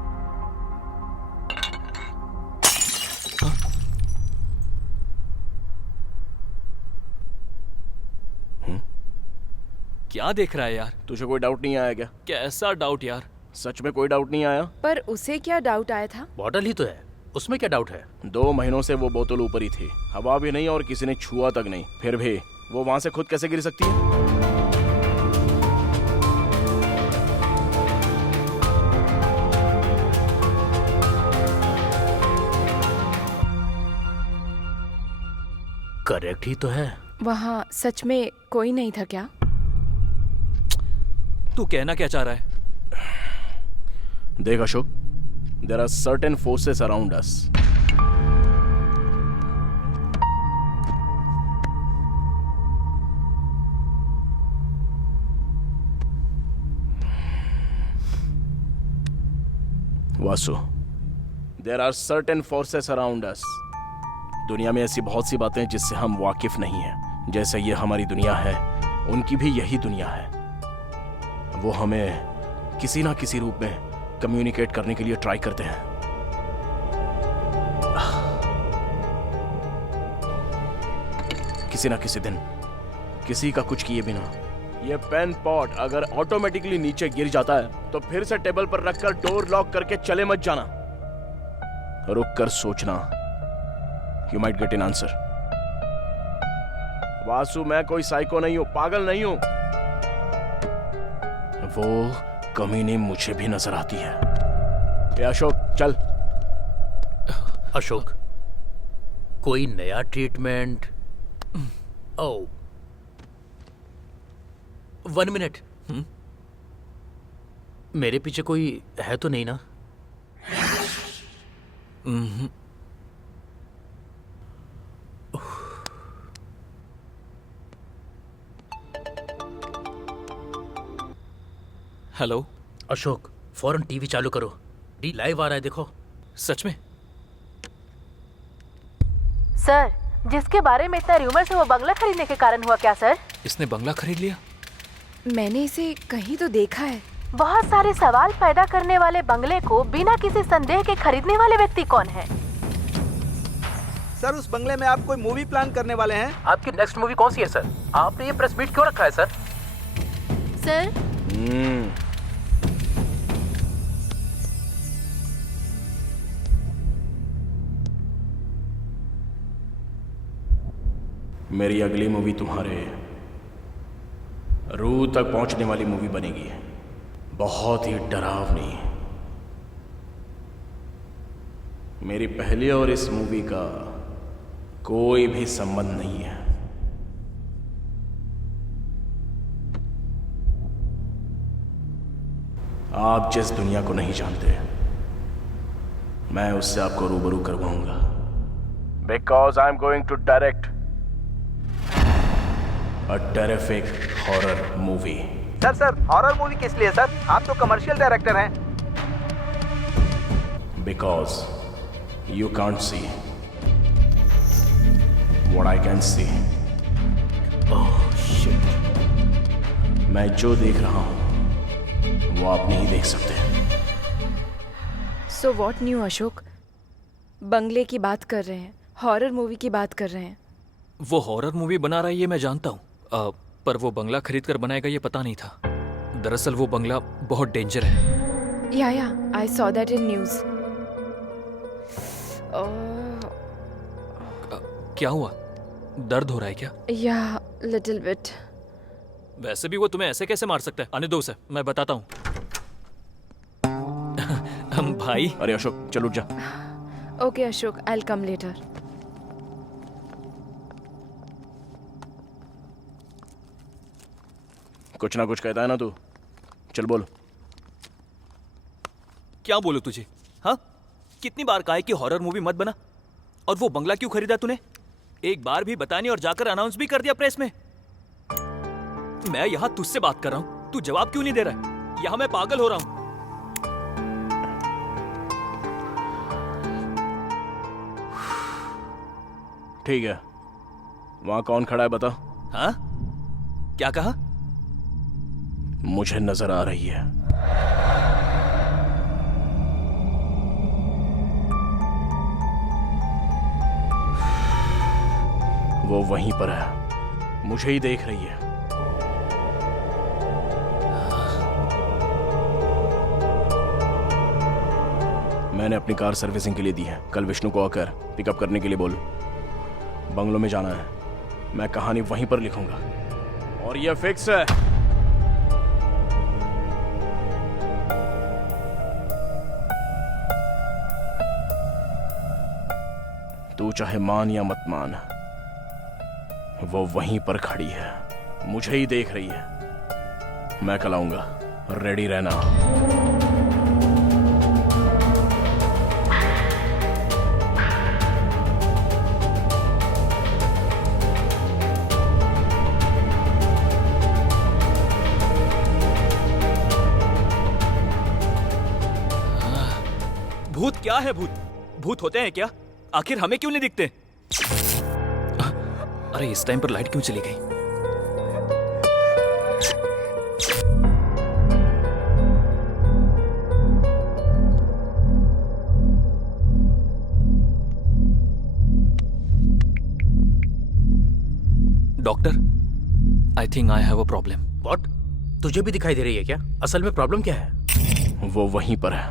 क्या देख रहा है यार? तुझे कोई डाउट नहीं आया क्या? कैसा डाउट यार? सच में कोई डाउट नहीं आया? पर उसे क्या डाउट आया था? बॉटल ही तो है, उसमें क्या डाउट है? 2 महीनों से वो बोतल ऊपर ही थी, हवा भी नहीं और किसी ने छुआ तक नहीं। फिर भी वो वहां से खुद कैसे गिर सकती है? करेक्ट ही तो है। वहाँ सच में कोई नहीं था क्या? तू कहना क्या चाह रहा है? देख Ashok, there are certain forces around us. Vasu, there are certain forces around us. दुनिया में ऐसी बहुत सी बातें जिससे हम वाकिफ नहीं हैं। जैसे ये हमारी दुनिया है, उनकी भी यही दुनिया है। वो हमें किसी ना किसी रूप में कम्युनिकेट करने के लिए ट्राई करते हैं। किसी ना किसी दिन, किसी का कुछ किए बिना ये पेन पॉट अगर ऑटोमेटिकली नीचे गिर जाता है तो फिर से टेबल पर रखकर डोर लॉक करके चले मत जाना। रुक कर सोचना। You might get an answer. Vasu, मैं कोई साइको नहीं हूं, पागल नहीं हूं। वो कमीनी मुझे भी नजर आती है। ए अशोक, चल। अशोक, कोई नया ट्रीटमेंट? ओह, 1 मिनट। मेरे पीछे कोई है तो नहीं ना? हेलो अशोक, फौरन टीवी चालू करो। डी लाइव आ रहा है, देखो। सच में? सर, जिसके बारे में इतना रूमर्स है वो बंगला खरीदने के कारण हुआ क्या सर? इसने बंगला खरीद लिया? मैंने इसे कहीं तो देखा है। बहुत सारे सवाल पैदा करने वाले बंगले को बिना किसी संदेह के खरीदने वाले व्यक्ति कौन है? सर, उस बंगले में आप कोई मूवी प्लान करने वाले हैं? आपकी नेक्स्ट मूवी कौन सी है सर? आपने ये प्रेस मीट क्यों रखा है सर? सर, मेरी अगली मूवी तुम्हारे रूह तक पहुंचने वाली मूवी बनेगी। बहुत ही डरावनी। मेरी पहली और इस मूवी का कोई भी संबंध नहीं है। आप जिस दुनिया को नहीं जानते, मैं उससे आपको रूबरू करवाऊंगा। Because I am going to direct a terrific horror movie. Sir horror movie किस लिए सर? आप तो कमर्शियल डायरेक्टर हैं। Because you can't see what I can see. Oh shit. मैं जो देख रहा हूं वो आप नहीं देख सकते। So what new Ashok? बंगले की बात कर रहे हैं, हॉरर मूवी की बात कर रहे हैं। वो हॉरर मूवी बना रहा है ये मैं जानता हूँ, पर वो बंगला खरीद कर बनाएगा ये पता नहीं था। दरअसल वो बंगला बहुत डेंजर है। या I saw that in news. क्या हुआ? दर्द हो रहा है क्या? या लिटिल बिट। वैसे भी वो तुम्हें ऐसे कैसे मार सकता है? आने दो उसे, मैं बताता हूँ। भाई। अरे अशोक चल उठ जा। Okay Ashok, I will come later. कुछ ना कुछ कहता है ना तू, चल बोल। क्या बोलूं तुझे? हाँ, कितनी बार कहा है कि हॉरर मूवी मत बना, और वो बंगला क्यों खरीदा तूने? एक बार भी बतानी और जाकर अनाउंस भी कर दिया प्रेस में। मैं यहाँ तुझसे बात कर रहा हूँ, तू जवाब क्यों नहीं दे रहा है? यहाँ मैं पागल हो रहा हूँ। ठीक है, वहां कौन खड़ा है बता। हाँ? क्या कहा? मुझे नजर आ रही है। वो वहीं पर है, मुझे ही देख रही है। मैंने अपनी कार सर्विसिंग के लिए दी है। कल विष्णु को आकर पिकअप करने के लिए बोल। बंगलों में जाना है, मैं कहानी वहीं पर लिखूंगा और यह फिक्स है। तू चाहे मान या मत मान, वो वहीं पर खड़ी है, मुझे ही देख रही है। मैं कल आऊंगा, रेडी रहना। भूत क्या है? भूत होते हैं क्या? आखिर हमें क्यों नहीं दिखते? अरे इस टाइम पर लाइट क्यों चली गई? Doctor, I think I have a problem. What? तुझे भी दिखाई दे रही है क्या? असल में प्रॉब्लम क्या है? वो वहीं पर है,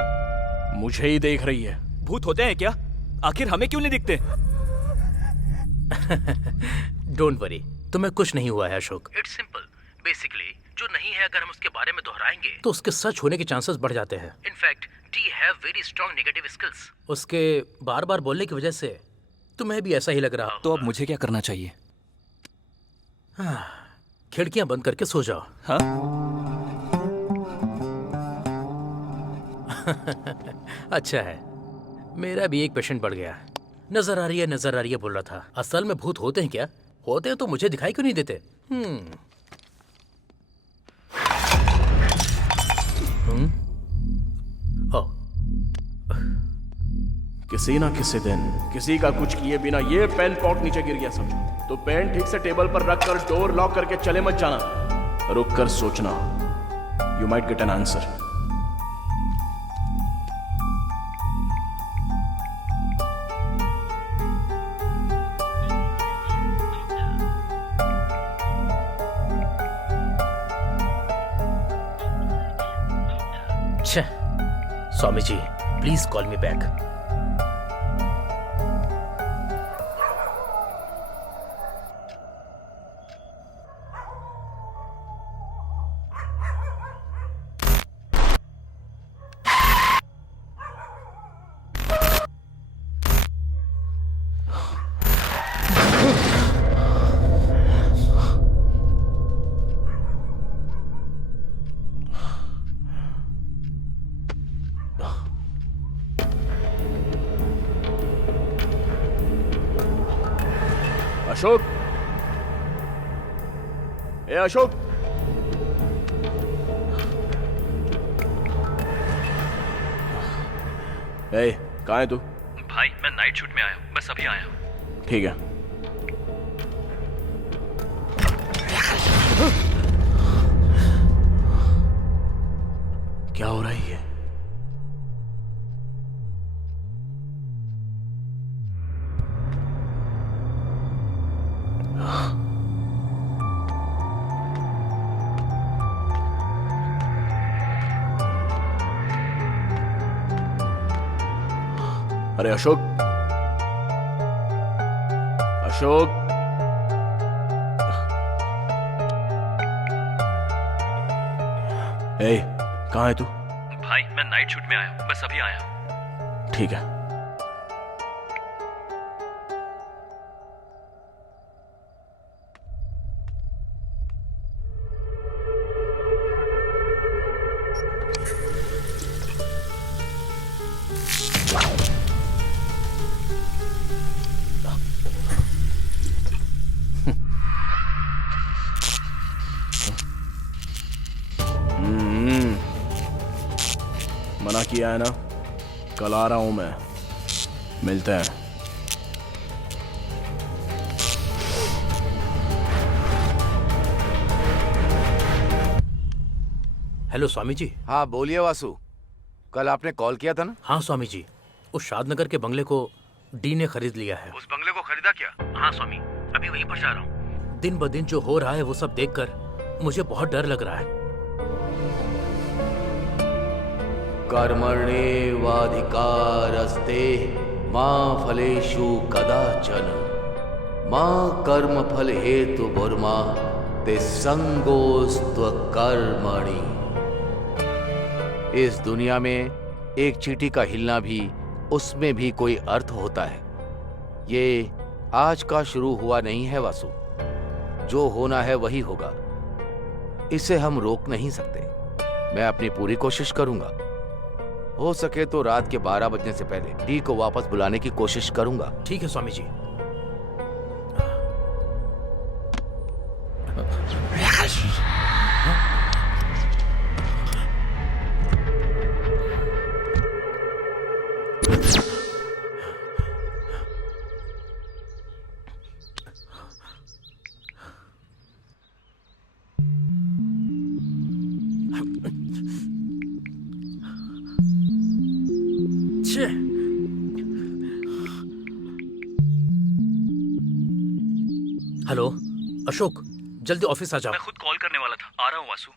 मुझे ही देख रही है। भूत होते हैं क्या? आखिर हमें क्यों नहीं दिखते? डोंट वरी, तुम्हें कुछ नहीं हुआ है अशोक। It's simple. बेसिकली जो नहीं है अगर हम उसके बारे में दोहराएंगे तो उसके सच होने के चांसेस बढ़ जाते हैं। In fact D have very strong negative skills. उसके बार बार बोलने की वजह से तुम्हें भी ऐसा ही लग रहा हो। तो अब मुझे क्या करना चाहिए? खिड़कियां बंद करके सो जाओ। हाँ? अच्छा है, मेरा भी एक पेशेंट बढ़ गया। नजर आ रही है बोल रहा था। असल में भूत होते हैं क्या? होते हैं तो मुझे दिखाई क्यों नहीं देते? किसी ना किसी दिन किसी का कुछ किए बिना ये पेन पॉट नीचे गिर गया समझो, तो पेन ठीक से टेबल पर रख कर डोर लॉक करके चले मत जाना। रुक कर सोचना, you might get an answer. Swami ji, please call me back. Ashok, ए अशोक, ए कहाँ है तू? भाई मैं नाइट शूट में आया हूँ, बस अभी आया हूँ। ठीक है। क्या हो रहा है ये? अरे अशोक, अशोक, ए कहाँ है तू? भाई मैं नाइट शूट में आया हूँ, बस अभी आया हूँ। ठीक है। मना किया है ना, कल आ रहा हूं मैं, मिलते हैं। हेलो स्वामी जी। हाँ बोलिए वासु, कल आपने कॉल किया था ना? हाँ स्वामी जी, उस शादनगर के बंगले को डी ने खरीद लिया है। उस बंगले को खरीदा क्या? हाँ स्वामी, अभी वहीं पर जा रहा हूँ। दिन ब दिन जो हो रहा है वो सब देखकर मुझे बहुत डर लग रहा है। कर्मण्येवाधिकारस्ते मा फलेषु कदाचन मा कर्म फल हेतु भुर्मा ते संगोस्त्व कर्मणि। इस दुनिया में एक चींटी का हिलना भी, उसमें भी कोई अर्थ होता है। ये आज का शुरू हुआ नहीं है वासु, जो होना है वही होगा, इसे हम रोक नहीं सकते। मैं अपनी पूरी कोशिश करूंगा, हो सके तो रात के 12 बजने से पहले डी को वापस बुलाने की कोशिश करूंगा। ठीक है स्वामी जी। हेलो अशोक, जल्दी ऑफिस आ जाओ। मैं खुद कॉल करने वाला था, आ रहा हूँ वासु।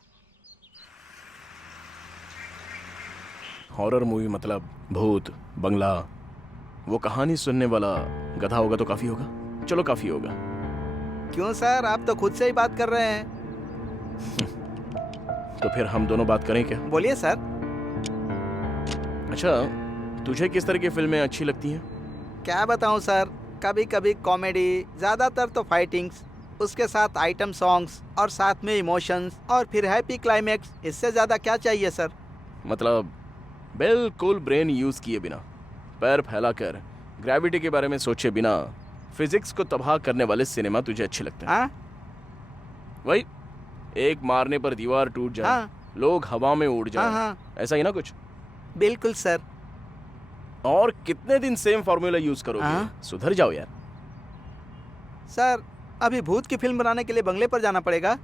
हॉरर मूवी मतलब भूत, बंगला, वो कहानी सुनने वाला गधा होगा तो काफी होगा। चलो काफी होगा। क्यों सर, आप तो खुद से ही बात कर रहे हैं। तो फिर हम दोनों बात करें क्या? बोलिए सर। अच्छा, तुझे किस तरह की फिल्में अच्छी लगती हैं? क्या बताऊं सर, कभी कभी कॉमेडी, ज्यादातर तो फाइटिंग्स, उसके साथ आइटम सॉन्ग्स और साथ में इमोशंस और फिर हैप्पी क्लाइमेक्स। इससे ज्यादा क्या चाहिए सर? मतलब बिल्कुल ब्रेन यूज किए बिना, पैर फैलाकर, ग्रेविटी के बारे में सोचे बिना, फिजिक्स को तबाह करने वाले सिनेमा तुझे अच्छे लगते हैं? हाँ वही, एक मारने पर दीवार टूट जाए, हाँ। लोग हवा में उड़ जाए, हाँ। ऐसा ही ना कुछ? बिल्कुल सर। और कितने दिन सेम फार्मूला यूज करोगे? हाँ। सुधर जाओ यार। सर अभी भूत की फिल्म बनाने के लिए बंगले पर जाना पड़ेगा।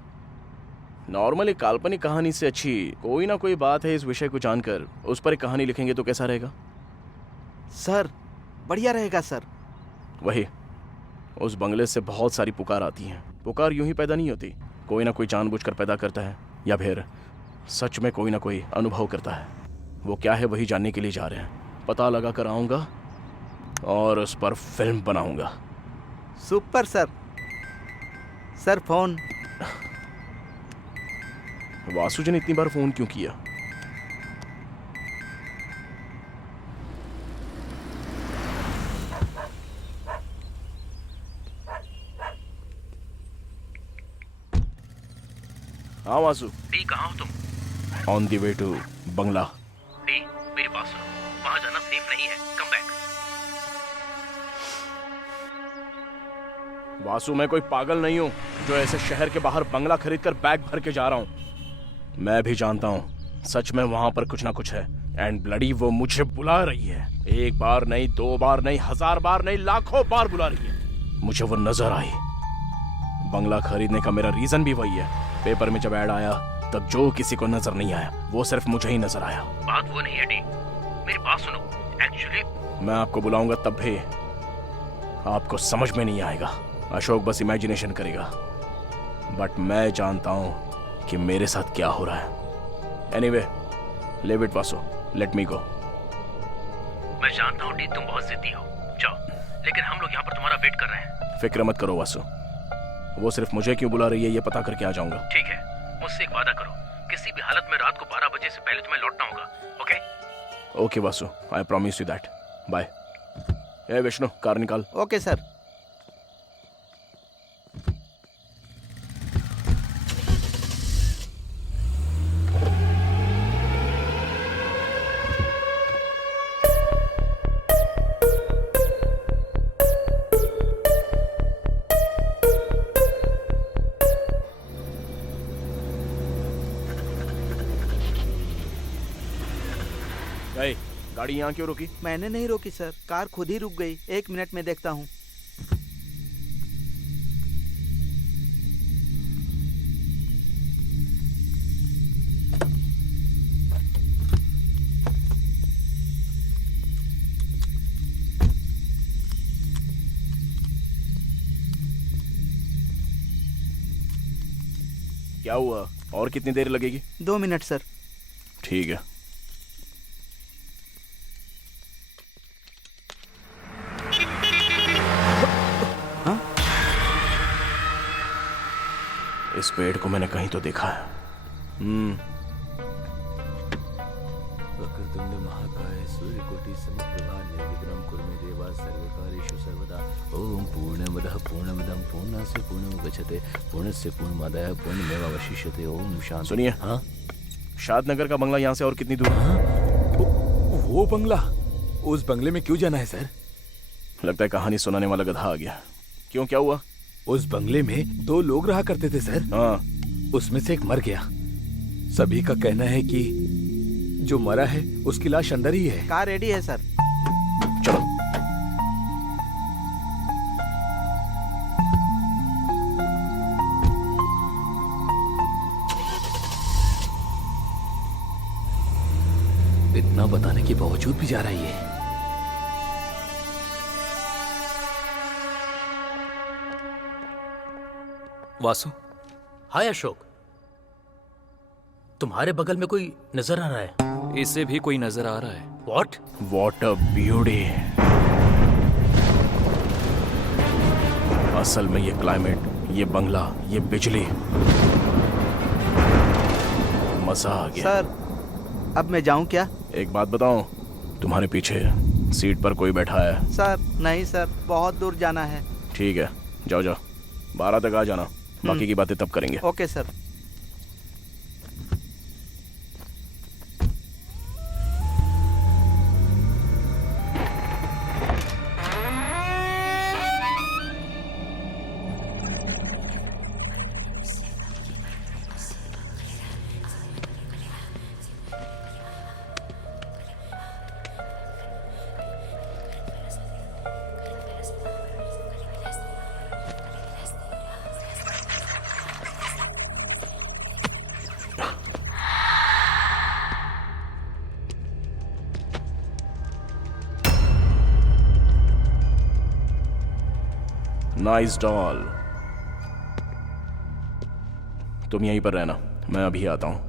नॉर्मली काल्पनिक कहानी से अच्छी कोई ना कोई बात है, इस विषय को जानकर उस पर एक कहानी लिखेंगे तो कैसा रहेगा? सर बढ़िया रहेगा सर। वही, उस बंगले से बहुत सारी पुकार आती हैं। पुकार यूं ही पैदा नहीं होती, कोई ना कोई जानबूझकर पैदा करता है, या फिर सच में कोई ना कोई अनुभव करता है। वो क्या है वही जानने के लिए जा रहे हैं। पता लगा कर आऊंगा और उस पर फिल्म बनाऊंगा। Super sir. Sir phone. Vasu ji ने इतनी बार फोन क्यों किया? हाँ वासु। डी कहाँ हो तुम? On the way to bangla. D मेरी बात सुनो, वहां जाना सेफ नहीं है, कम बैक। वासु, मैं कोई पागल नहीं हूँ जो ऐसे शहर के बाहर बंगला खरीद कर बैग भर के जा रहा हूँ। मैं भी जानता हूँ सच में वहां पर कुछ ना कुछ है। एंड ब्लडी वो मुझे बुला रही है। एक बार नहीं, 2 बार नहीं, 1000 बार नहीं, लाखों बार बुला रही है। मुझे वो नजर आई। बंगला खरीदने का मेरा रीजन भी वही है। पेपर में जब ऐड आया तब जो किसी को नजर नहीं आया वो सिर्फ मुझे ही नजर आया। बात वो नहीं है डी, मेरी बात सुनो। एक्चुअली मैं आपको बुलाऊंगा तब भी आपको समझ में नहीं आएगा। अशोक बस इमेजिनेशन करेगा, बट मैं जानता हूं कि मेरे साथ क्या हो रहा है। Anyway, leave it Vasu, let me go. मैं जानता हूँ डी, तुम बहुत जिद्दी हो, जाओ, लेकिन हम लोग यहाँ पर तुम्हारा वेट कर रहे हैं। फिक्र मत करो वासु, वो सिर्फ मुझे क्यों बुला रही है ये पता करके आ जाऊंगा। ठीक है, मुझसे एक वादा करो, किसी भी हालत में रात को 12 बजे से पहले तुम्हें लौटना होगा। Okay? Okay Vasu, I promise you that. Bye. ए विष्णु, कार निकाल। Okay sir. ए, गाड़ी यहाँ क्यों रुकी? मैंने नहीं रोकी सर, कार खुद ही रुक गई। 1 मिनट में देखता हूँ। क्या हुआ? और कितनी देर लगेगी? 2 मिनट सर। ठीक है। इस पेड़ को मैंने कहीं तो देखा है। वक्रतुंड महाकाय सूर्यकोटि समप्रभा निर्विघ्नं कुरु मे देवा सर्वकार्येषु सर्वदा। ओम पूर्णमदः पूर्णमिदं पूर्णास्य पूर्णमुदच्यते पूर्णस्य पूर्णमादाय पूर्णमेवावशिष्यते। ओम शांति। सुनिए। हाँ, शादनगर का बंगला यहाँ से और कितनी दूर? वो बंगला, उस बंगले में क्यों जाना है सर? लगता है कहानी सुनाने वाला गधा आ गया। क्यों, क्या हुआ? उस बंगले में 2 लोग रहा करते थे सर। हाँ। उसमें से एक मर गया। सभी का कहना है कि जो मरा है उसकी लाश अंदर ही है। कार रेडी है सर। चलो। इतना बताने के बावजूद भी जा रहा है ये। वासु। हाय अशोक, तुम्हारे बगल में कोई नजर आ रहा है? इसे भी कोई नजर आ रहा है। व्हाट? What a beauty. असल में ये क्लाइमेट, ये बंगला, ये बिजली, मजा आ गया। सर, अब मैं जाऊं क्या? एक बात बताऊं, तुम्हारे पीछे सीट पर कोई बैठा है। सर नहीं सर, बहुत दूर जाना है। ठीक है, जाओ जाओ, 12 तक आ जाना। बाकी की बातें तब करेंगे। Okay sir. Nice doll. तुम यहीं पर रहना, मैं अभी आता हूं।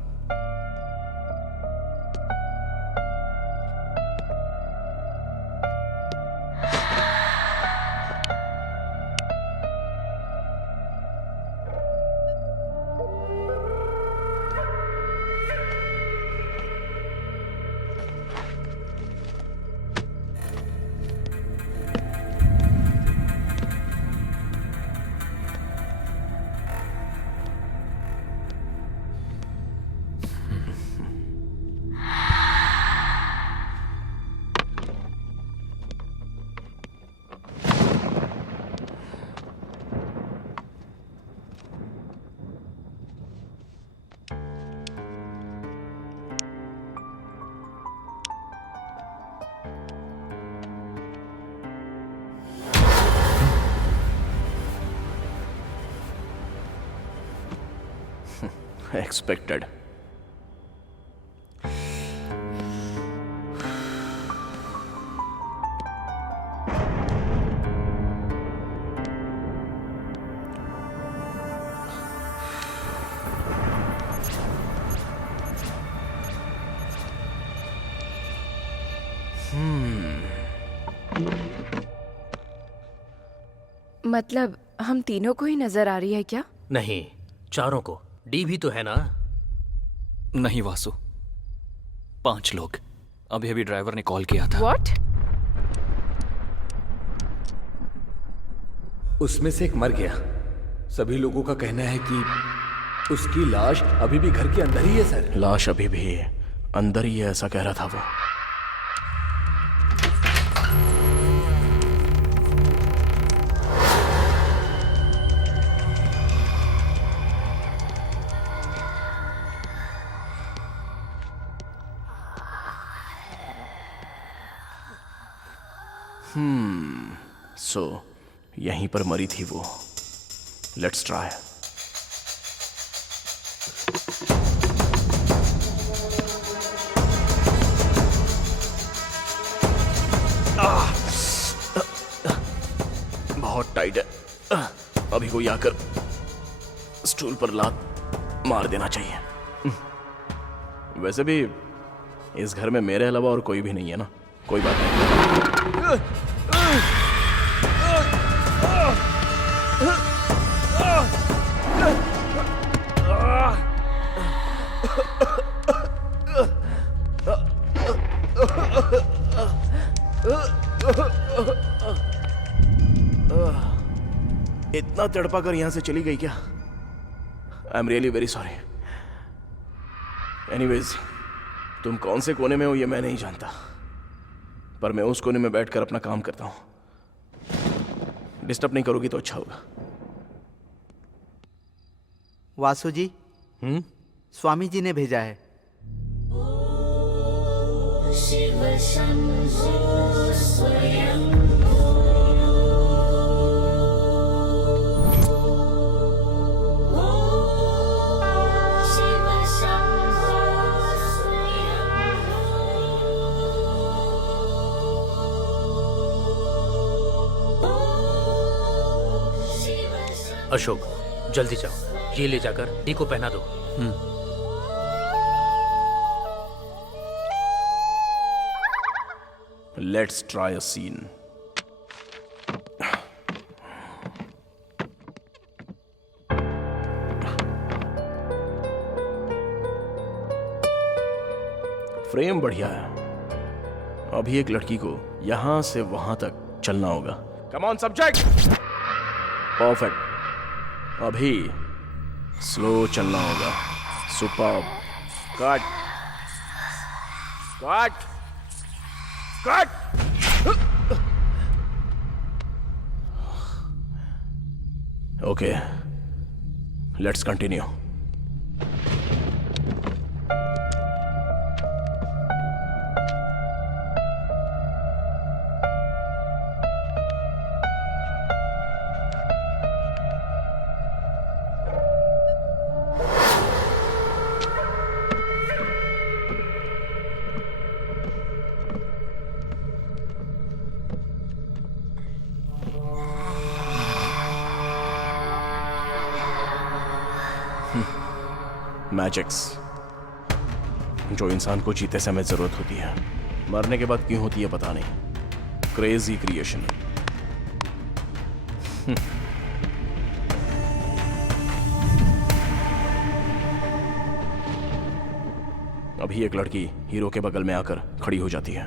एक्सपेक्टेड। मतलब हम तीनों को ही नजर आ रही है क्या? नहीं, चारों को। डी भी तो है ना? नहीं वासु, 5 लोग। अभी अभी ड्राइवर ने कॉल किया था। What? उसमें से एक मर गया। सभी लोगों का कहना है कि उसकी लाश अभी भी घर के अंदर ही है सर। लाश अभी भी अंदर ही है, ऐसा कह रहा था वो। सो यहीं पर मरी थी वो। Let's try. बहुत टाइट है। अभी कोई आकर स्टूल पर लात मार देना चाहिए। वैसे भी इस घर में मेरे अलावा और कोई भी नहीं है ना। कोई बात नहीं। इतना तड़पा कर यहां से चली गई क्या? I am really very sorry. Anyways, तुम कौन से कोने में हो ये मैं नहीं जानता, पर मैं उस कोने में बैठकर अपना काम करता हूं। डिस्टर्ब नहीं करोगी तो अच्छा होगा। वासु जी, स्वामी जी ने भेजा है। अशोक, जल्दी जाओ, ये ले जाकर डी को पहना दो। Let's try a scene. Frame बढ़िया है। अभी एक लड़की को यहां से वहां तक चलना होगा। Come on subject. परफेक्ट। अभी स्लो चलना होगा। Super. Cut cut cut. Okay, let's continue. Magics जो इंसान को जीते समय जरूरत होती है, मरने के बाद क्यों होती है पता नहीं। Crazy creation. अभी एक लड़की हीरो के बगल में आकर खड़ी हो जाती है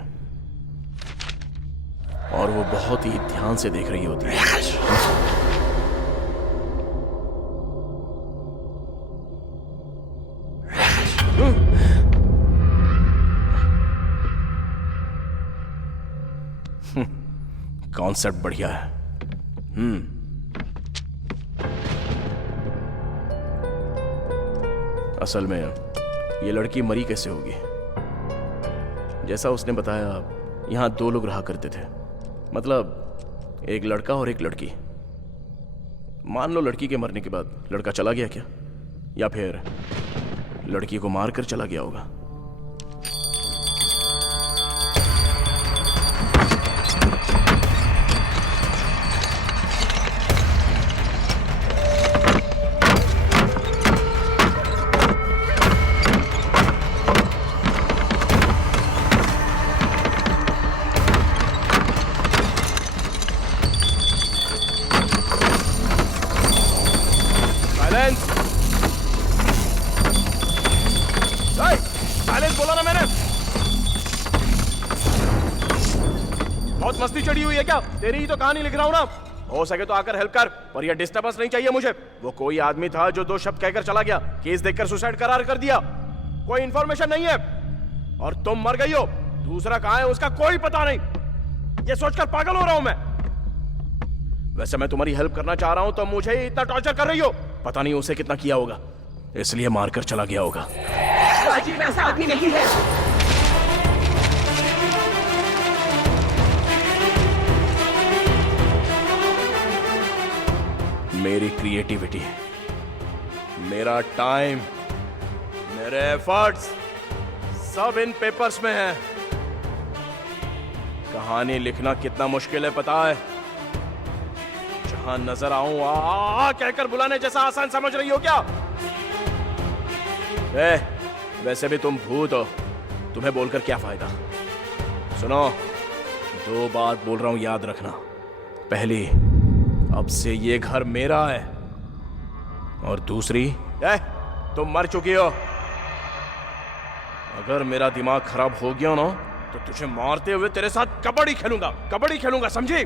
और वो बहुत ही ध्यान से देख रही होती है। कॉन्सेप्ट बढ़िया है। असल में ये लड़की मरी कैसे होगी? जैसा उसने बताया, यहां 2 लोग रहा करते थे। मतलब एक लड़का और एक लड़की। मान लो लड़की के मरने के बाद लड़का चला गया क्या? या फिर लड़की को मार कर चला गया होगा। साइलेंस बोला ना मैंने। बहुत मस्ती चढ़ी हुई है क्या? तेरी ही तो कहानी लिख रहा हूं ना। हो सके तो आकर हेल्प कर, पर यह डिस्टर्बेंस नहीं चाहिए मुझे। वो कोई आदमी था जो 2 शब्द कहकर चला गया, केस देखकर सुसाइड करार कर दिया। कोई इंफॉर्मेशन नहीं है और तुम मर गई हो। दूसरा कहां है उसका कोई पता नहीं। ये सोचकर पागल हो रहा हूं मैं। वैसे मैं तुम्हारी हेल्प करना चाह रहा हूं तो मुझे ही इतना टॉर्चर कर रही हो। पता नहीं उसे कितना किया होगा, इसलिए मारकर चला गया होगा। राजीव ऐसा आदमी नहीं है। मेरी क्रिएटिविटी, मेरा टाइम, मेरे एफर्ट्स सब इन पेपर्स में है। कहानी लिखना कितना मुश्किल है पता है? जहां नजर आऊं आ कहकर बुलाने जैसा आसान समझ रही हो क्या? वैसे भी तुम भूत हो, तुम्हें बोलकर क्या फायदा? सुनो, 2 बात बोल रहा हूं, याद रखना। पहली, अब से ये घर मेरा है, और दूसरी, तुम मर चुकी हो। अगर मेरा दिमाग खराब हो गया ना तो तुझे मारते हुए तेरे साथ कबड्डी खेलूंगा, समझी?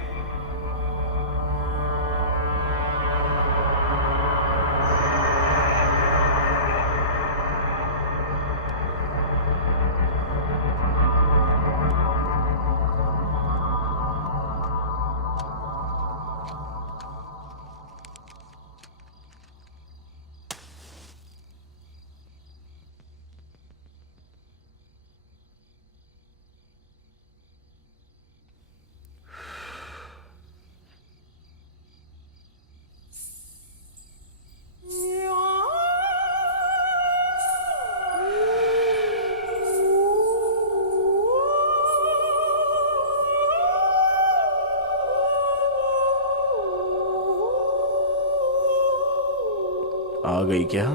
आ गई क्या?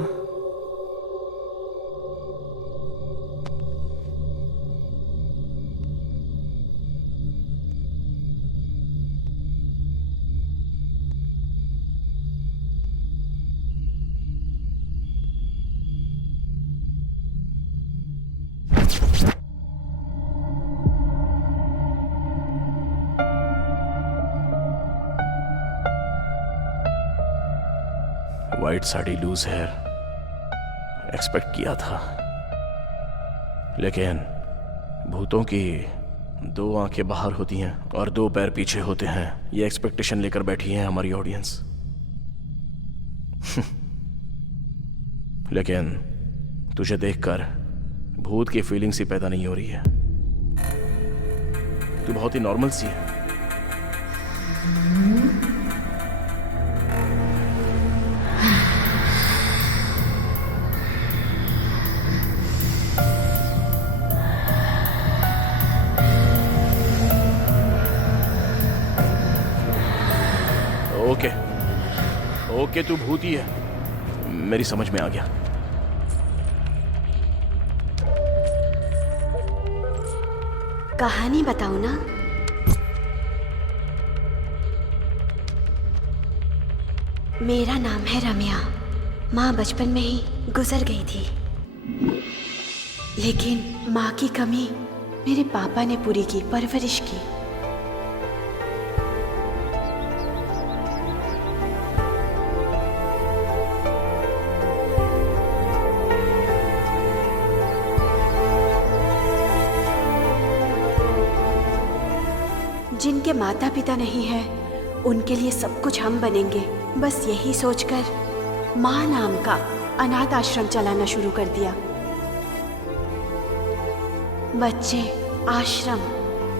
White sari, loose hair, expect किया था, लेकिन भूतों की 2 आंखें बाहर होती हैं और 2 पैर पीछे होते हैं, ये एक्सपेक्टेशन लेकर बैठी है हमारी ऑडियंस। लेकिन तुझे देखकर भूत की फीलिंग सी पैदा नहीं हो रही है। तू बहुत ही नॉर्मल सी है। ओके, तू भूती है, मेरी समझ में आ गया। कहानी बताओ ना। मेरा नाम है रम्या। माँ बचपन में ही गुजर गई थी, लेकिन माँ की कमी मेरे पापा ने पूरी की, परवरिश की। जिनके माता पिता नहीं है उनके लिए सब कुछ हम बनेंगे, बस यही सोचकर माँ नाम का अनाथ आश्रम चलाना शुरू कर दिया। बच्चे, आश्रम,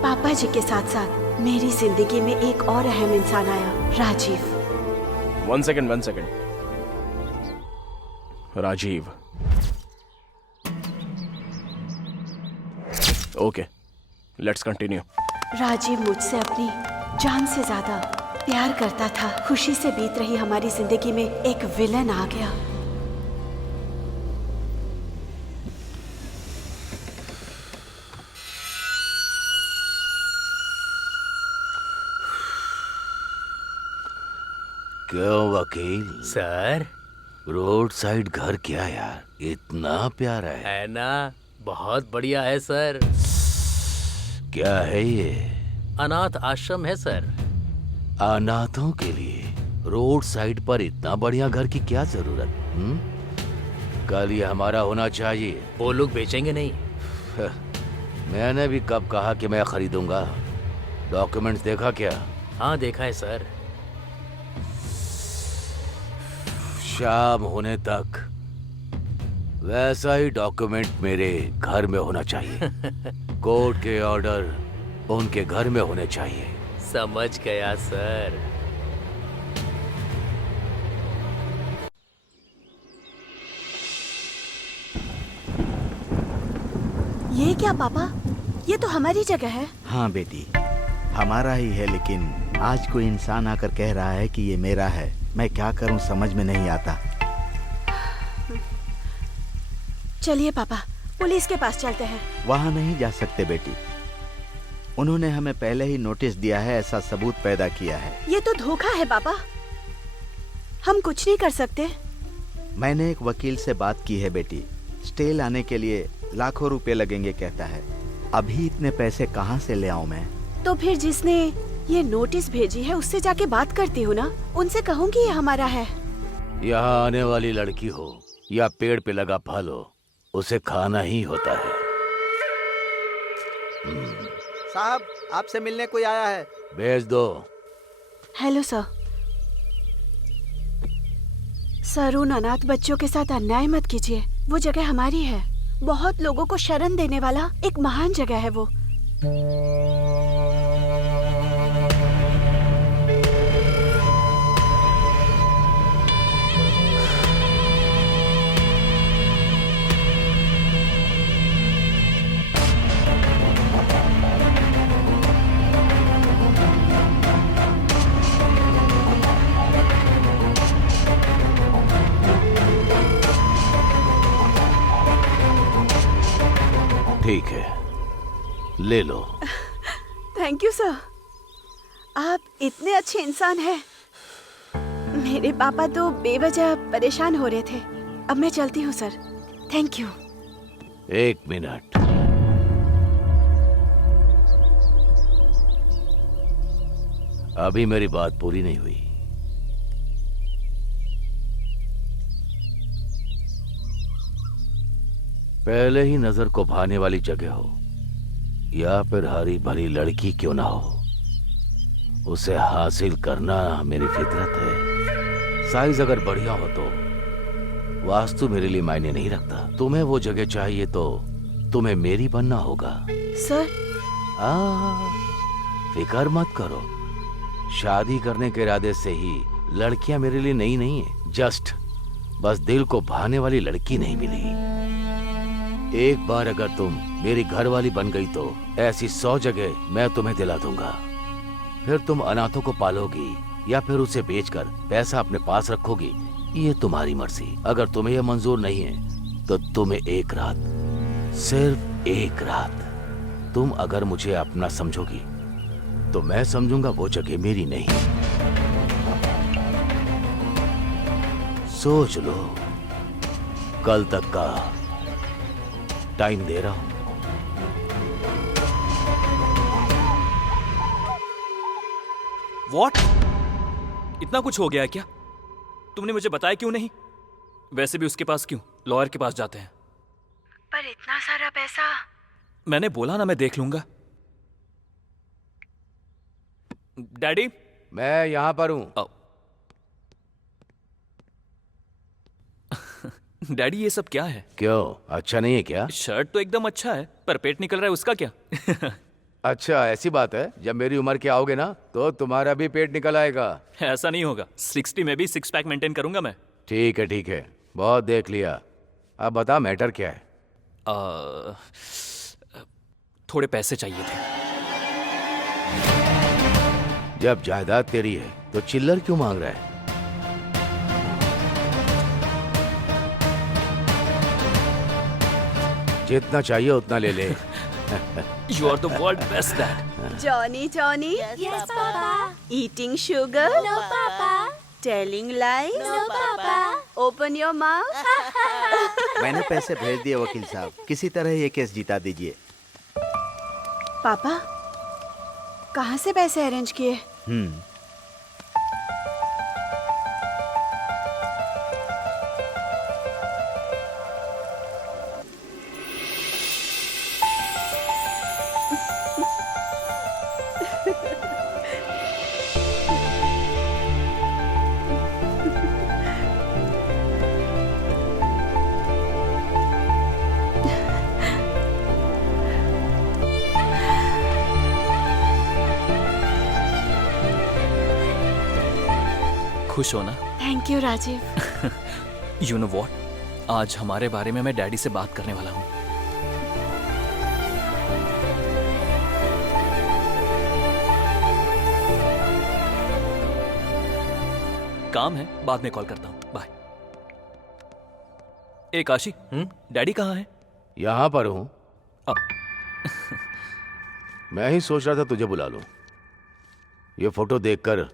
पापा जी के साथ साथ मेरी जिंदगी में एक और अहम इंसान आया, Rajiv. 1 second. Rajiv, okay, let's continue. Rajiv मुझसे अपनी जान से ज्यादा प्यार करता था। खुशी से बीत रही हमारी जिंदगी में एक विलन आ गया। क्यों वकील? सर, रोड साइड घर क्या यार, इतना प्यारा है ना? बहुत बढ़िया है सर। क्या है ये? अनाथ आश्रम है सर। अनाथों के लिए रोड साइड पर इतना बढ़िया घर की क्या जरूरत? कल ये हमारा होना चाहिए। वो लोग बेचेंगे नहीं। मैंने भी कब कहा कि मैं खरीदूंगा? डॉक्यूमेंट्स देखा क्या? हाँ देखा है सर। शाम होने तक वैसा ही डॉक्यूमेंट मेरे घर में होना चाहिए। कोर्ट के ऑर्डर उनके घर में होने चाहिए। समझ गया सर। ये क्या पापा? ये तो हमारी जगह है। हाँ बेटी, हमारा ही है, लेकिन आज कोई इंसान आकर कह रहा है कि ये मेरा है। मैं क्या करूं समझ में नहीं आता। चलिए पापा, पुलिस के पास चलते हैं। वहाँ नहीं जा सकते बेटी, उन्होंने हमें पहले ही नोटिस दिया है, ऐसा सबूत पैदा किया है। ये तो धोखा है पापा, हम कुछ नहीं कर सकते। मैंने एक वकील से बात की है बेटी, स्टे लाने के लिए लाखों रुपए लगेंगे कहता है। अभी इतने पैसे कहाँ से ले आऊं मैं? तो फिर जिसने ये नोटिस भेजी है उससे जाके बात करती हूँ ना, उनसे कहूँगी ये हमारा है। यहाँ आने वाली लड़की हो या पेड़ पे लगा फल हो, उसे खाना ही होता है। साहब, आपसे मिलने कोई आया है। भेज दो। Hello sir. सर, उन अनाथ बच्चों के साथ अन्याय मत कीजिए। वो जगह हमारी है। बहुत लोगों को शरण देने वाला एक महान जगह है वो। ठीक है, ले लो। थैंक यू सर, आप इतने अच्छे इंसान हैं। मेरे पापा तो बेवजह परेशान हो रहे थे। अब मैं चलती हूँ सर। Thank you. एक मिनट, अभी मेरी बात पूरी नहीं हुई। पहले ही नजर को भाने वाली जगह हो या फिर हरी भरी लड़की क्यों ना हो, उसे हासिल करना मेरी फितरत है। साइज अगर बढ़िया हो तो वास्तु मेरे लिए मायने नहीं रखता। तुम्हें वो जगह चाहिए तो तुम्हें मेरी बनना होगा। सर, फिक्र मत करो, शादी करने के इरादे से ही लड़कियां मेरे लिए नई नहीं है। बस दिल को भाने वाली लड़की नहीं मिली। एक बार अगर तुम मेरी घरवाली बन गई तो ऐसी 100 जगह मैं तुम्हें दिला दूंगा। फिर तुम अनाथों को पालोगी या फिर उसे बेचकर पैसा अपने पास रखोगी, ये तुम्हारी मर्जी। अगर तुम्हें यह मंजूर नहीं है तो तुम्हें एक रात, सिर्फ एक रात, तुम अगर मुझे अपना समझोगी तो मैं समझूंगा वो जगह मेरी नहीं। सोच लो, कल तक का टाइम दे रहा हूं। What? इतना कुछ हो गया है क्या? तुमने मुझे बताया क्यों नहीं? वैसे भी उसके पास क्यों, लॉयर के पास जाते हैं। पर इतना सारा पैसा। मैंने बोला ना मैं देख लूंगा। डैडी, मैं यहां पर हूं। डैडी, ये सब क्या है? क्यों, अच्छा नहीं है क्या? शर्ट तो एकदम अच्छा है, पर पेट निकल रहा है, उसका क्या? अच्छा, ऐसी बात है। जब मेरी उम्र के आओगे ना तो तुम्हारा भी पेट निकल आएगा। ऐसा नहीं होगा। 60 में भी 6 पैक मेंटेन करूंगा मैं। ठीक है ठीक है, बहुत देख लिया। अब बता मैटर क्या है? थोड़े पैसे चाहिए थे। जब जायदाद तेरी है तो चिल्लर क्यों मांग रहा है? जितना चाहिए उतना ले ले। You are the world best dad. Johnny Johnny, yes papa. Eating sugar, no papa. Telling lies, no papa. Open your mouth. मैंने पैसे भेज दिए वकील साहब, किसी तरह ये केस जिता दीजिए। पापा, कहाँ से पैसे अरेंज किए? खुश हो ना? Thank you Rajiv. You know what, आज हमारे बारे में मैं डैडी से बात करने वाला हूँ। काम है, बाद में कॉल करता हूँ, बाय। ए काशी, डैडी कहाँ है? यहां पर हूं। मैं ही सोच रहा था तुझे बुला लूं। ये फोटो देखकर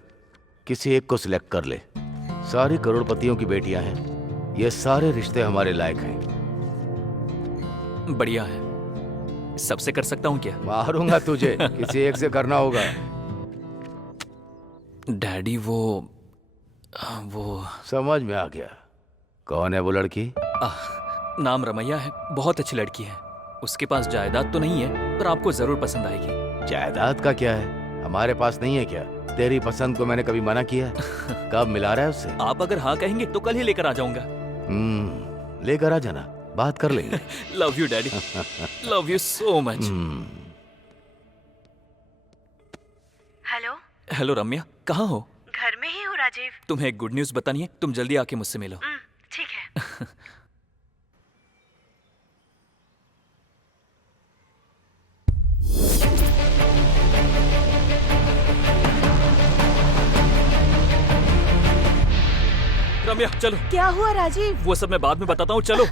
किसी एक को सिलेक्ट कर ले। सारी करोड़पतियों की बेटियां हैं, ये सारे रिश्ते हमारे लायक हैं। बढ़िया है। सबसे कर सकता हूँ क्या? मारूंगा तुझे, किसी एक से करना होगा। डैडी वो समझ में आ गया। कौन है वो लड़की? नाम रमैया है, बहुत अच्छी लड़की है। उसके पास जायदाद तो नहीं है, पर आपको जरूर पसंद आएगी। जायदाद का क्या है, हमारे पास नहीं है क्या? तेरी पसंद को मैंने कभी मना किया? कब मिला रहा है उससे? आप अगर हाँ कहेंगे तो कल ही लेकर आ जाऊंगा। लेकर आ जाना, बात कर लेंगे। Love you daddy, love you so much. Hello. Hello Ramya, कहाँ हो? घर में ही हूँ राजीव। तुम्हें एक गुड न्यूज बतानी है, तुम जल्दी आके मुझसे मिलो। ठीक है। रम्या चलो। क्या हुआ राजीव? वो सब मैं बाद में बताता हूँ, चलो। अरे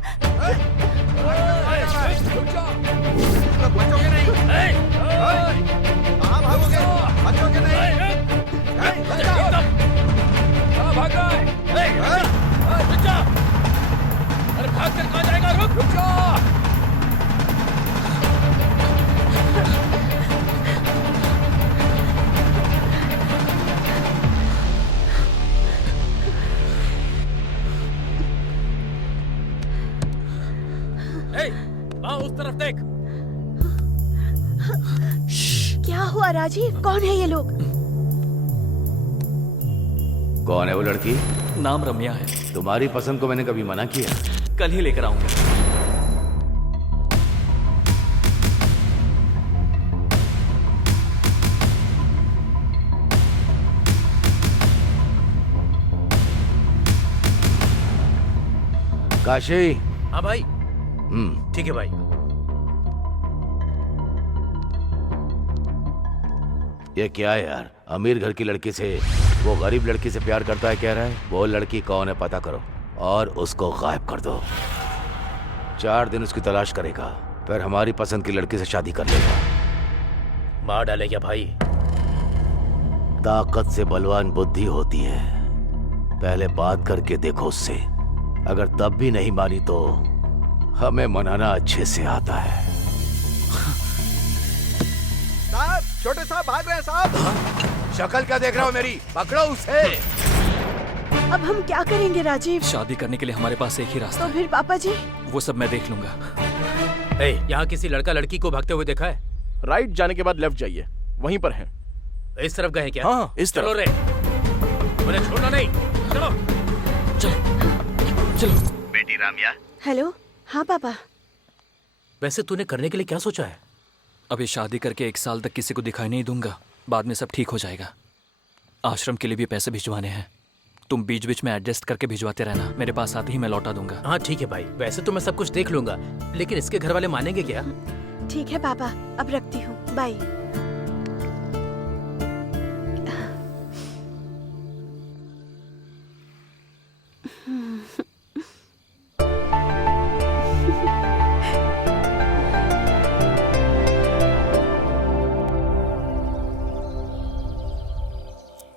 भाग कर कहाँ जाएगा? रुक जा। उस तरफ देख। क्या हुआ राजीव? कौन है ये लोग? कौन है वो लड़की? नाम रम्या है। तुम्हारी पसंद को मैंने कभी मना किया? कल ही लेकर आऊंगा। काशी। हाँ भाई। ठीक है भाई। ये क्या है यार? अमीर घर की लड़की से वो गरीब लड़की से प्यार करता है कह रहा है। वो लड़की कौन है पता करो और उसको गायब कर दो। 4 दिन उसकी तलाश करेगा, फिर हमारी पसंद की लड़की से शादी कर लेगा। मार डाले क्या भाई? ताकत से बलवान बुद्धि होती है। पहले बात करके देखो उससे, अगर तब भी नहीं मानी तो हमें मनाना अच्छे से आता है। साहब, छोटे साहब भाग रहे हैं साहब। शक्ल क्या देख रहा हो मेरी? पकड़ो उसे। अब हम क्या करेंगे राजीव? शादी करने के लिए हमारे पास एक ही रास्ता तो फिर पापा जी? वो सब मैं देख लूंगा। यहाँ किसी लड़का लड़की को भागते हुए देखा है? राइट जाने के बाद लेफ्ट जाइए, वहीं पर है। इस तरफ गए क्या? हाँ, इस तरफ। चलो रे, मुझे छोड़ना नहीं। चलो चलो चलो। बेटी रामिया। हेलो। हाँ पापा। वैसे तूने करने के लिए क्या सोचा है? अभी शादी करके 1 साल तक किसी को दिखाई नहीं दूंगा, बाद में सब ठीक हो जाएगा। आश्रम के लिए भी पैसे भिजवाने हैं, तुम बीच बीच में एडजस्ट करके भिजवाते रहना। मेरे पास आते ही मैं लौटा दूंगा। हाँ ठीक है भाई, वैसे तो मैं सब कुछ देख लूंगा, लेकिन इसके घर वाले मानेंगे क्या? ठीक है पापा, अब रखती हूँ, बाय।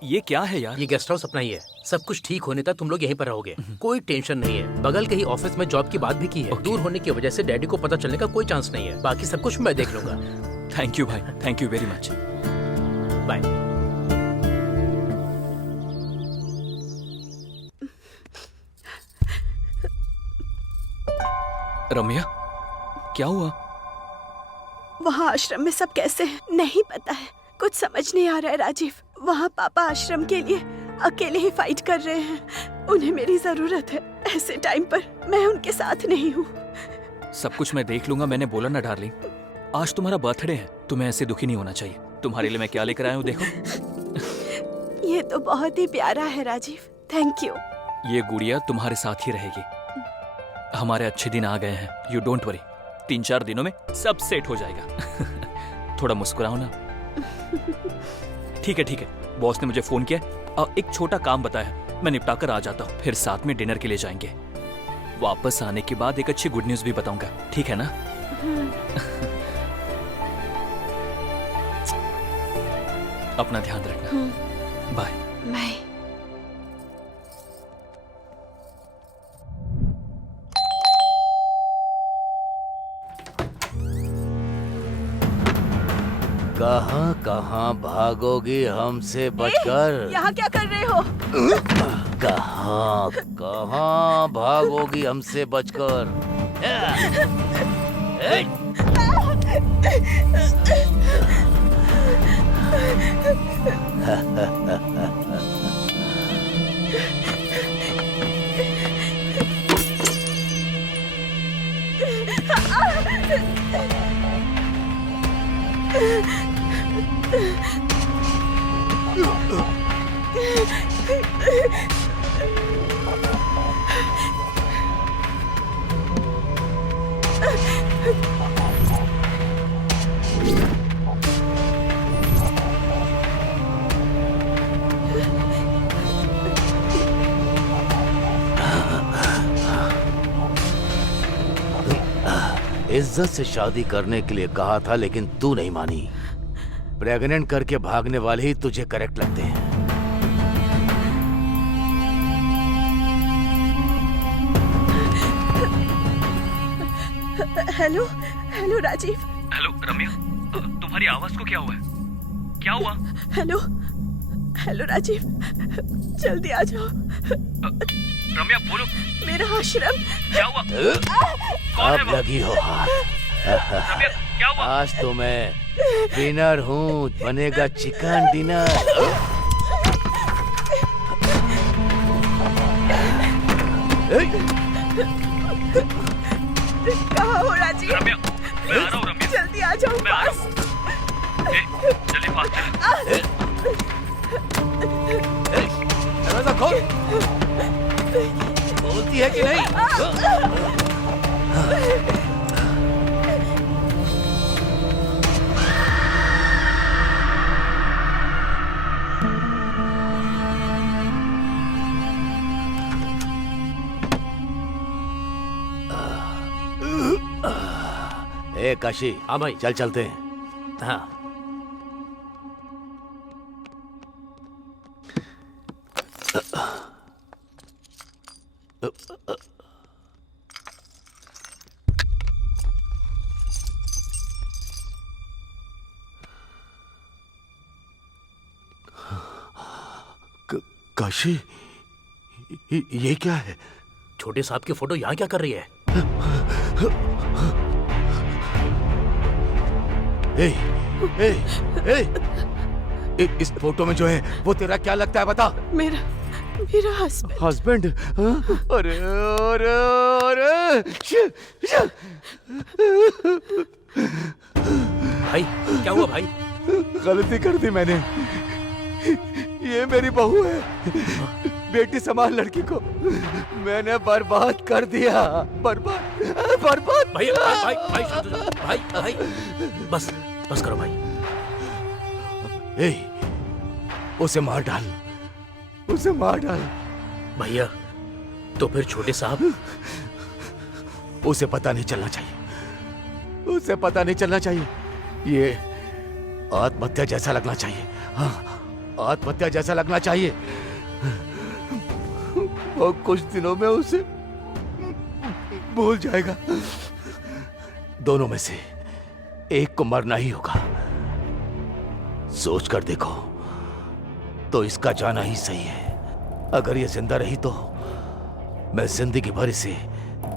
ये क्या है यार? ये गेस्ट हाउस अपना ही है। सब कुछ ठीक होने तक तुम लोग यहीं पर रहोगे। कोई टेंशन नहीं है। बगल के ही ऑफिस में जॉब की बात भी की है। दूर होने की वजह से डैडी को पता चलने का कोई चांस नहीं है। बाकी सब कुछ मैं देख लूंगा। थैंक यू भाई, thank you very much. Bye. Ramya, क्या हुआ? वहाँ आश्रम में सब कैसे हैं? नहीं पता है, कुछ समझ नहीं आ रहा है राजीव। वहाँ पापा आश्रम के लिए अकेले ही फाइट कर रहे हैं। उन्हें मेरी जरूरत है। ऐसे टाइम पर मैं उनके साथ नहीं हूँ। सब कुछ मैं देख लूंगा। मैंने बोला ना डार्लिंग, आज तुम्हारा बर्थडे है, तुम्हें ऐसे दुखी नहीं होना चाहिए। तुम्हारे लिए मैं क्या लेकर आया हूँ देखो। ये तो बहुत ही प्यारा है राजीव, थैंक यू। ये गुड़िया तुम्हारे साथ ही रहेगी। हमारे अच्छे दिन आ गए हैं, यू डोंट वरी। 3-4 दिनों में सब सेट हो जाएगा। थोड़ा मुस्कुराओ ना। ठीक है ठीक है, बॉस ने मुझे फोन किया और एक छोटा काम बताया, मैं निपटा कर आ जाता हूँ। फिर साथ में डिनर के लिए जाएंगे। वापस आने के बाद एक अच्छी गुड न्यूज भी बताऊंगा, ठीक है ना? अपना ध्यान रखना। Bye bye. कहाँ कहाँ भागोगी हमसे बचकर? यहाँ क्या कर रहे हो? कहाँ कहाँ भागोगी हमसे बचकर? इज्जत से शादी करने के लिए कहा था, लेकिन तू नहीं मानी। प्रेग्नेंट करके भागने वाले ही तुझे करेक्ट लगते हैं। Hello hello Rajiv. Hello Ramya, तुम्हारी आवाज को क्या हुआ है? क्या हुआ? हेलो हेलो राजीव, जल्दी आ जाओ। रम्या बोलो। मेरा आश्रम। क्या हुआ? अब लगी हो हाथ। रम्या क्या हुआ? आज तो मैं डिनर हूँ, बनेगा चिकन डिनर। कहाँ हो राजीव? रम्या, मैं आ रहा हूँ रम्या। जल्दी आ जाओ पास। जल्दी पास चल। दरवाजा खोल। बोलती है कि नहीं? ए काशी। हाँ भाई। चल चलते हैं। हाँ। काशी, ये क्या है? छोटे साहब की फोटो यहाँ क्या कर रही है? ए, ए, ए, इस फोटो में जो है वो तेरा क्या लगता है बता? मेरा हस्बैंड। हस्बैंड? अरे अरे अरे भाई क्या हुआ भाई? गलती कर दी मैंने। ये मेरी बहू है, बेटी समान लड़की को मैंने बर्बाद कर दिया। बर्बाद। भाई भाई भाई शांत हो जाओ। भाई भाई बस बस करो भाई। ए, उसे मार डाल, उसे मार डाल। भैया तो फिर छोटे साहब? उसे पता नहीं चलना चाहिए, उसे पता नहीं चलना चाहिए। ये आत्महत्या जैसा लगना चाहिए। हाँ, आत्महत्या जैसा लगना चाहिए। और कुछ दिनों में उसे भूल जाएगा। दोनों में से एक को मरना ही होगा। सोच कर देखो तो इसका जाना ही सही है। अगर ये जिंदा रही तो मैं जिंदगी भर इसे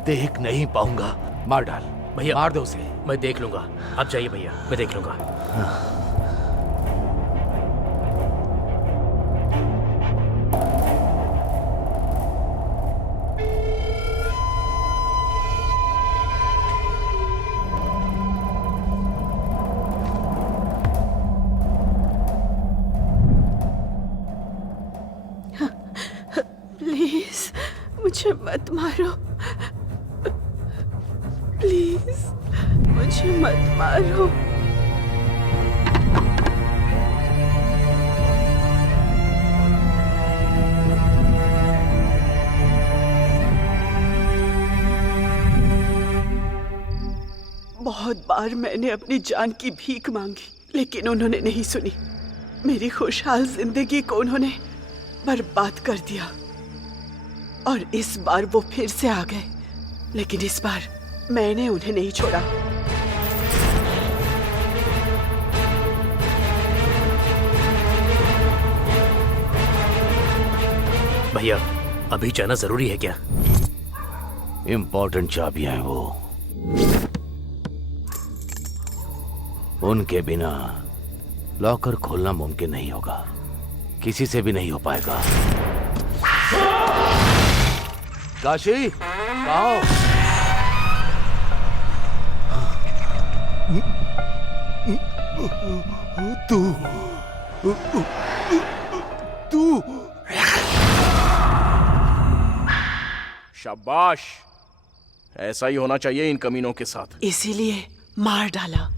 देख नहीं पाऊंगा। मार डाल भैया, मार दो उसे। मैं देख लूंगा, आप जाइए भैया, मैं देख लूंगा। प्लीज मुझे मत मारो, प्लीज मुझे मत मारो। बहुत बार मैंने अपनी जान की भीख मांगी, लेकिन उन्होंने नहीं सुनी। मेरी खुशहाल जिंदगी को उन्होंने बर्बाद कर दिया। और इस बार वो फिर से आ गए, लेकिन इस बार मैंने उन्हें नहीं छोड़ा। भैया अभी जाना जरूरी है क्या? इंपॉर्टेंट चाबियां हैं वो, उनके बिना लॉकर खोलना मुमकिन नहीं होगा, किसी से भी नहीं हो पाएगा। काशी, आओ। तू शाबाश, ऐसा ही होना चाहिए इन कमीनों के साथ। इसीलिए मार डाला।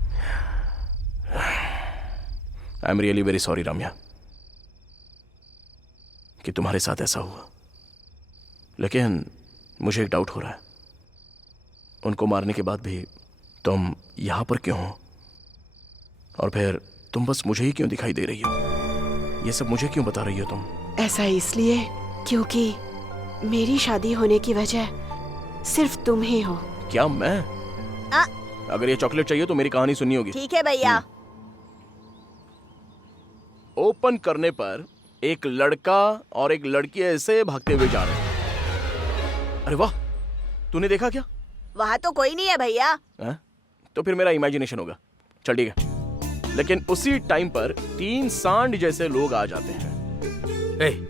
I am really very sorry Ramya कि तुम्हारे साथ ऐसा हुआ, लेकिन मुझे एक डाउट हो रहा है। उनको मारने के बाद भी तुम यहां पर क्यों हो? और फिर तुम बस मुझे ही क्यों दिखाई दे रही हो? ये सब मुझे क्यों बता रही हो तुम? ऐसा इसलिए क्योंकि मेरी शादी होने की वजह सिर्फ तुम ही हो। क्या मैं? अगर ये चॉकलेट चाहिए तो मेरी कहानी सुननी होगी। ठीक है भैया। ओपन करने पर एक लड़का और एक लड़की ऐसे भागते हुए जा रहे हैं। अरे वाह, तूने देखा क्या? वहाँ तो कोई नहीं है भैया। तो फिर मेरा इमेजिनेशन होगा। चल ठीक है, लेकिन उसी टाइम पर 3 सांड जैसे लोग आ जाते हैं।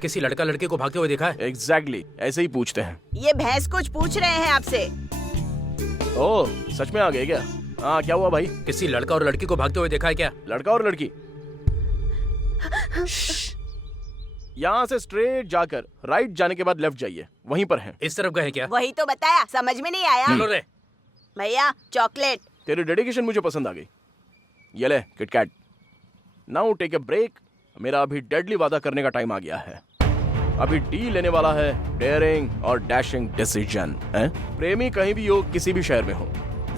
किसी लड़का लड़के को भागते हुए देखा है? एग्जैक्टली, ऐसे ही पूछते हैं। ये भैंस कुछ पूछ रहे हैं आपसे। ओह, सच में आ गए क्या? हाँ, क्या हुआ भाई? किसी लड़का और लड़की को भागते हुए देखा है क्या? लड़का और लड़की? यहाँ से स्ट्रेट जाकर राइट जाने के बाद लेफ्ट जाइए, वहीं पर हैं। इस तरफ गए क्या? वही तो बताया, समझ में नहीं आया। चलो रे भैया, चॉकलेट। तेरी डेडिकेशन मुझे पसंद आ गई। ये ले KitKat. Now take a break. मेरा अभी डेडली वादा करने का टाइम आ गया है। अभी डी लेने वाला है डेयरिंग और डैशिंग डिसीजन। प्रेमी कहीं भी हो, किसी भी शहर में हो,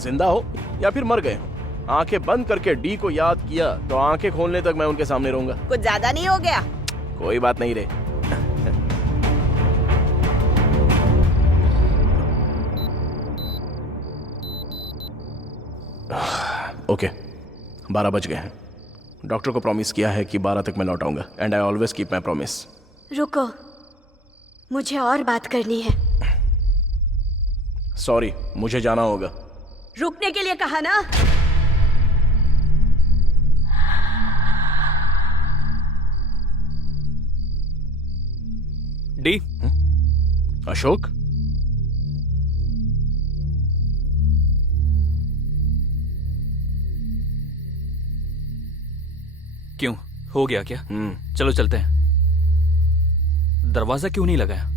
जिंदा हो या फिर मर गए हो, आंखें बंद करके डी को याद किया तो आंखें खोलने तक मैं उनके सामने रहूंगा। कुछ ज्यादा नहीं हो गया? कोई बात नहीं रे। ओके, 12 बज गए हैं। डॉक्टर को प्रॉमिस किया है कि 12 तक मैं लौट आऊंगा, and I always keep my promise. रुको, मुझे और बात करनी है। सॉरी, मुझे जाना होगा। रुकने के लिए कहा ना। डी। अशोक, क्यों, हो गया क्या? चलो चलते हैं। दरवाजा क्यों नहीं लगाया?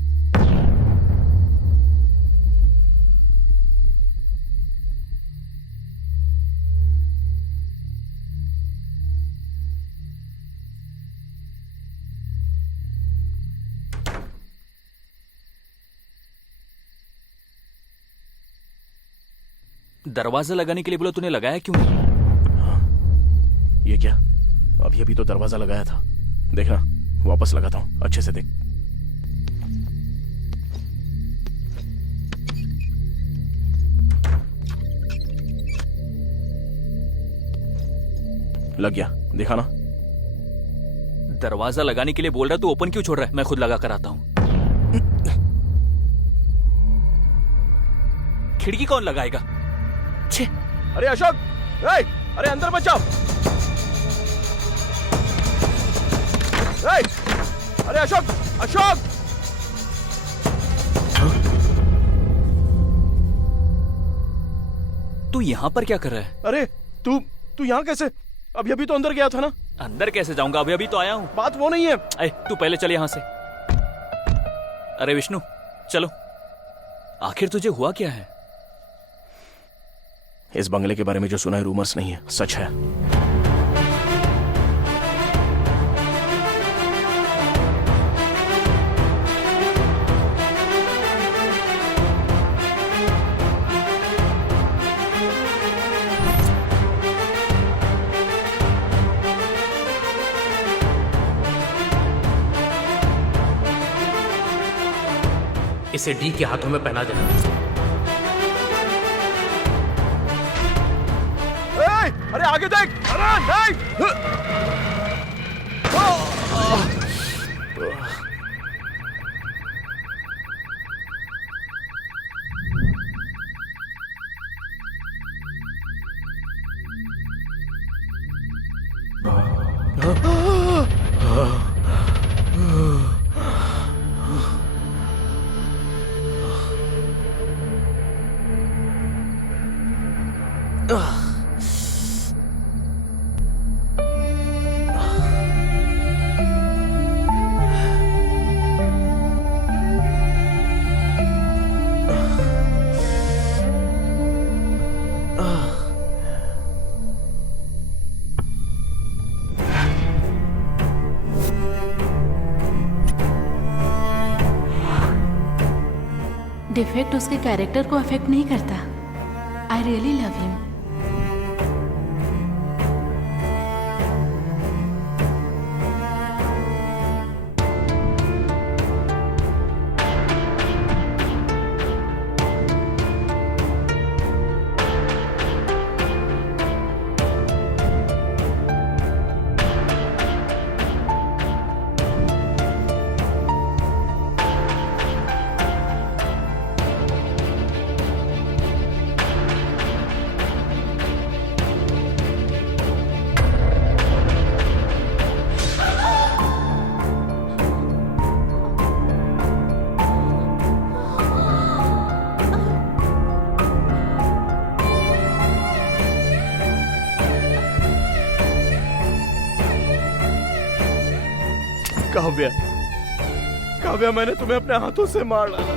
दरवाजा लगाने के लिए बोला, तूने लगाया क्यों नहीं? ये क्या? अभी अभी तो दरवाजा लगाया था। देखना, वापस लगाता हूं, अच्छे से देख। लग गया, देखा ना? दरवाजा लगाने के लिए बोल रहा, तू ओपन क्यों छोड़ रहा है? मैं खुद लगा कर आता हूं। खिड़की कौन लगाएगा? छे। अरे अशोक, अरे अंदर मत जाओ। अरे अशोक, अशोक! तू यहां पर क्या कर रहा है? अरे तू यहां कैसे? अभी अभी तो अंदर गया था ना। अंदर कैसे जाऊंगा? अभी अभी तो आया हूं। बात वो नहीं है। तू पहले चल यहां से। अरे विष्णु, चलो। आखिर तुझे हुआ क्या है? इस बंगले के बारे में जो सुना है रूमर्स नहीं है, सच है। इसे डी के हाथों में पहना देना। अरे आगे देख! अरे नहीं! डिफेक्ट उसके कैरेक्टर को अफेक्ट नहीं करता। I really love him. Kavya, Kavya, मैंने तुम्हें अपने हाथों से मार डाला।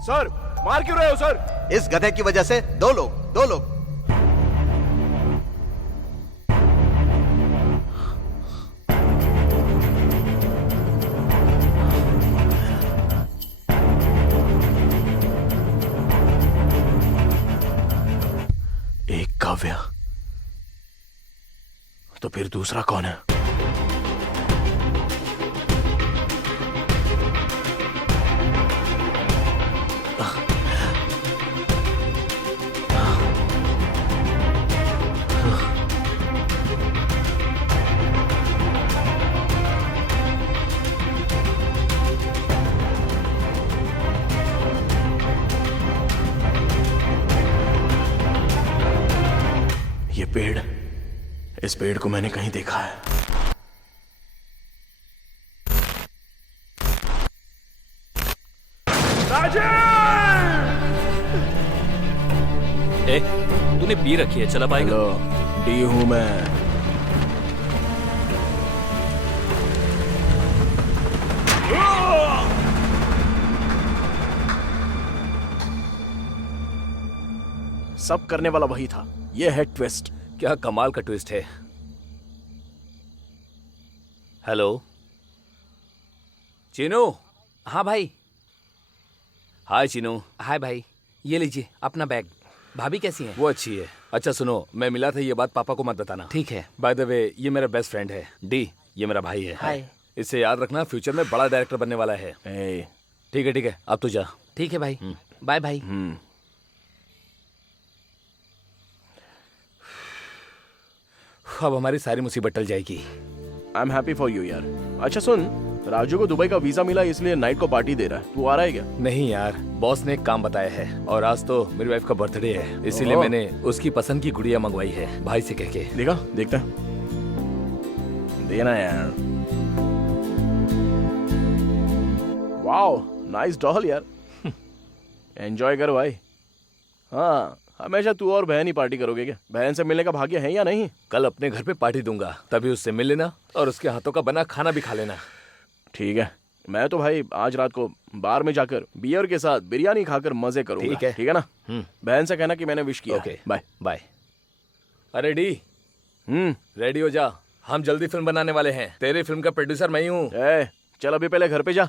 सर, मार क्यों रहे हो सर? इस गधे की वजह से दो लोग। एक काव्या, तो फिर दूसरा कौन है? इस पेड़ को मैंने कहीं देखा है। ए, तूने पी रखी है, चला पाएगा? हेलो, डी हूं मैं। सब करने वाला वही था। ये है ट्विस्ट। क्या कमाल का ट्विस्ट है। हेलो चीनू। हाँ भाई। हाय चीनू। हाय भाई, ये लीजिए अपना बैग। भाभी कैसी हैं? वो अच्छी है। अच्छा सुनो, मैं मिला था, ये बात पापा को मत बताना। ठीक है। बाय द वे, ये मेरा बेस्ट फ्रेंड है डी। ये मेरा भाई है। हाय। इससे याद रखना, फ्यूचर में बड़ा डायरेक्टर बनने वाला है। ठीक है ठीक है, अब तू जा। ठीक है भाई, बाय भाई। अब हमारी सारी मुसीबत टल जाएगी। I am happy for you यार। अच्छा सुन, राजू को दुबई का वीजा मिला, इसलिए नाइट को पार्टी दे रहा है। तू आ रहा है क्या? नहीं यार, बॉस ने एक काम बताया है और आज तो मेरी वाइफ का बर्थडे है, इसीलिए ओह। मैंने उसकी पसंद की गुड़िया मंगवाई है भाई से कह के। देखा, देखता है। देना यार। वाओ, नाइस डॉल यार। एंजॉय कर भाई। हाँ, हमेशा तू और बहन ही पार्टी करोगे क्या? बहन से मिलने का भाग्य है या नहीं? कल अपने घर पे पार्टी दूंगा, तभी उससे मिल लेना और उसके हाथों का बना खाना भी खा लेना। ठीक है, मैं तो भाई आज रात को बार में जाकर बियर के साथ बिरयानी खाकर मजे करूंगा। ठीक है ना? बहन से कहना कि मैंने विश किया। Okay, bye bye. अरे डी, रेडी हो जा, हम जल्दी फिल्म बनाने वाले हैं। तेरी फिल्म का प्रोड्यूसर मैं ही हूँ। चल अभी पहले घर पे जा।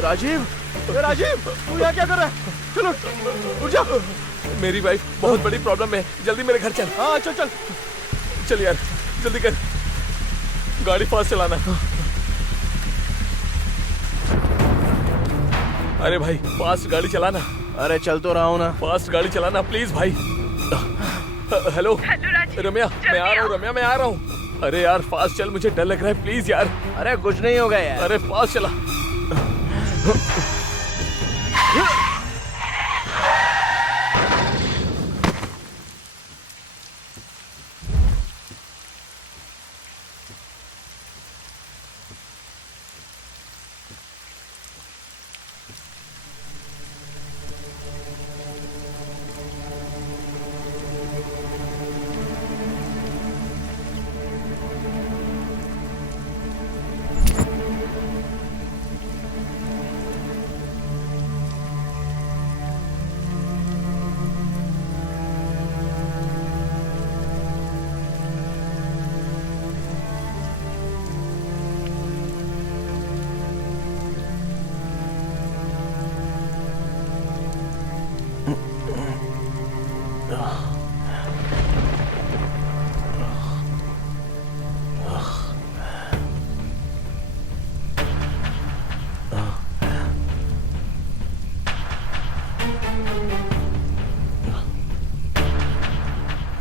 राजीव, राजीव, तू यहाँ क्या कर रहा है? चलो, उठ जा। मेरी वाइफ बहुत बड़ी प्रॉब्लम में, जल्दी मेरे घर चल। हाँ चल चल चल यार, जल्दी कर, गाड़ी फास्ट चलाना। अरे भाई, फास्ट गाड़ी चलाना। अरे चल तो रहा हूँ ना। फास्ट गाड़ी चलाना प्लीज भाई। हेलो रम्या, मैं आ रहा हूँ। रम्या, मैं आ रहा हूँ। अरे यार फास्ट चल, मुझे डर लग रहा है, प्लीज यार। अरे कुछ नहीं होगा यार। अरे फास्ट चला।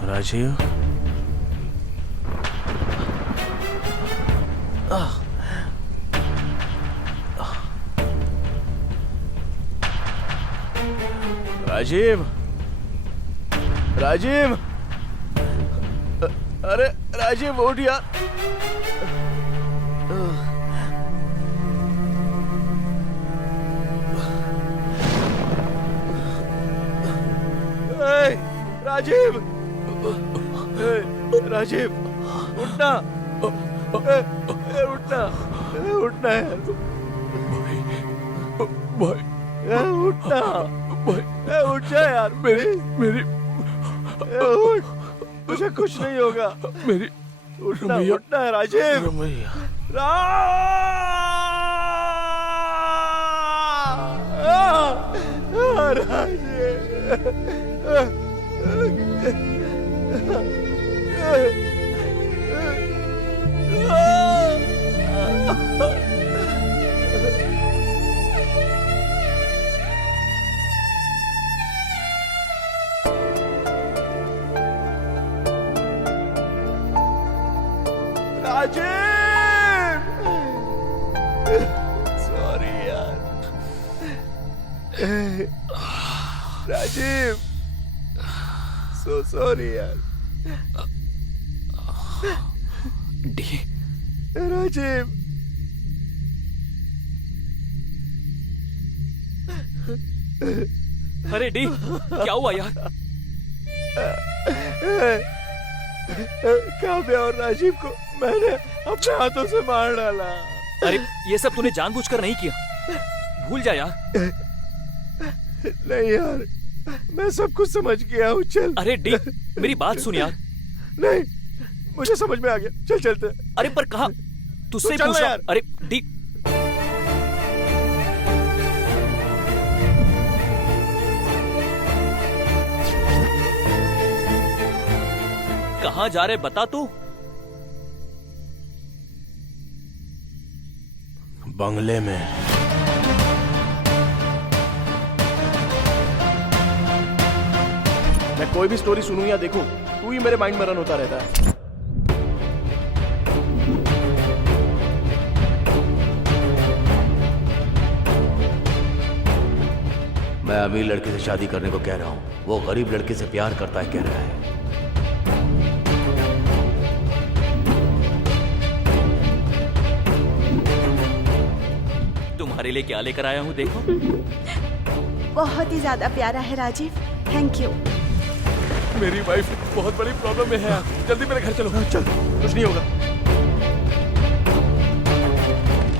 राजीव, राजीव, राजीव, अरे राजीव उठ यार। राजीव, राजीव, उठना, उठना, उठना है भाई, उठना भाई, उठ जा यार। मेरी तुझे कुछ नहीं होगा। मेरी उठना, उठना है राजीव। राजीव, सो सॉरी यार। डी, राजीव, अरे डी, क्या हुआ यार? काव्य और राजीव को मैंने अपने हाथों से मार डाला। अरे ये सब तूने जानबूझकर नहीं किया, भूल जा यार। नहीं यार, मैं सब कुछ समझ गया हूँ। चल। अरे डी, मेरी बात सुन यार। नहीं, मुझे समझ में आ गया। चल चलते। अरे पर कहाँ? तुझसे तू चल पूछ रहा। यार। अरे डी, कहाँ जा रहे बता तू? बंगले में। मैं कोई भी स्टोरी सुनूं या देखूं, तू ही मेरे माइंड में रन होता रहता है। मैं अमीर लड़के से शादी करने को कह रहा हूँ, वो गरीब लड़के से प्यार करता है कह रहा है। तुम्हारे लिए क्या लेकर आया हूँ देखो। बहुत ही ज्यादा प्यारा है राजीव, थैंक यू। मेरी वाइफ बहुत बड़ी प्रॉब्लम में है यार, जल्दी मेरे घर चलो। चल, कुछ नहीं होगा।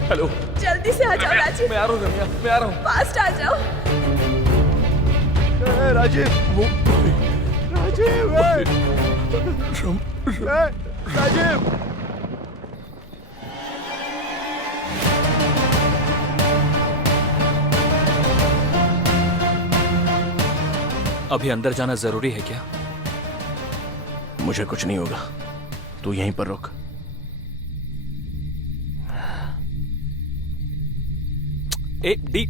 हेलो, जल्दी से आ जाओ राजीव। मैं आ रहा हूँ रम्या, मैं आ रहा हूँ। फास्ट आ जाओ। राजीव, राजीव, राजीव। अभी अंदर जाना जरूरी है क्या? मुझे कुछ नहीं होगा, तू यहीं पर रुक। ए डी,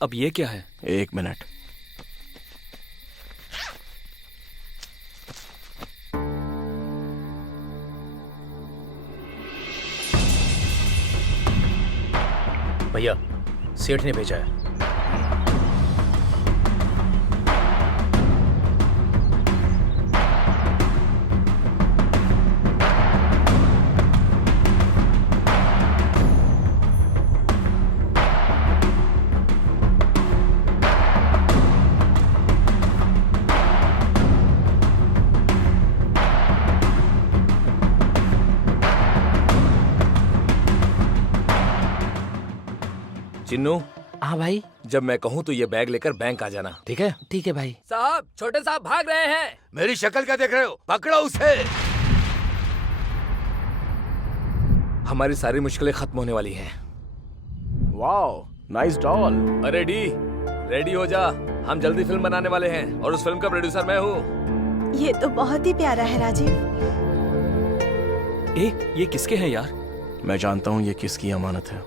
अब ये क्या है? 1 मिनट। भैया, सेठ ने भेजा है। चिन्नू। हाँ भाई। जब मैं कहूँ तो ये बैग लेकर बैंक आ जाना, ठीक है? ठीक है भाई। साहब, छोटे साहब भाग रहे हैं। मेरी शक्ल क्या देख रहे हो? पकड़ो उसे। हमारी सारी मुश्किलें खत्म होने वाली हैं। Wow, nice doll. अरे डी, रेडी हो जा, हम जल्दी फिल्म बनाने वाले हैं और उस फिल्म का प्रोड्यूसर मैं हूँ। ये तो बहुत ही प्यारा है राजीव। ये किसके हैं यार? मैं जानता हूँ ये किसकी अमानत है।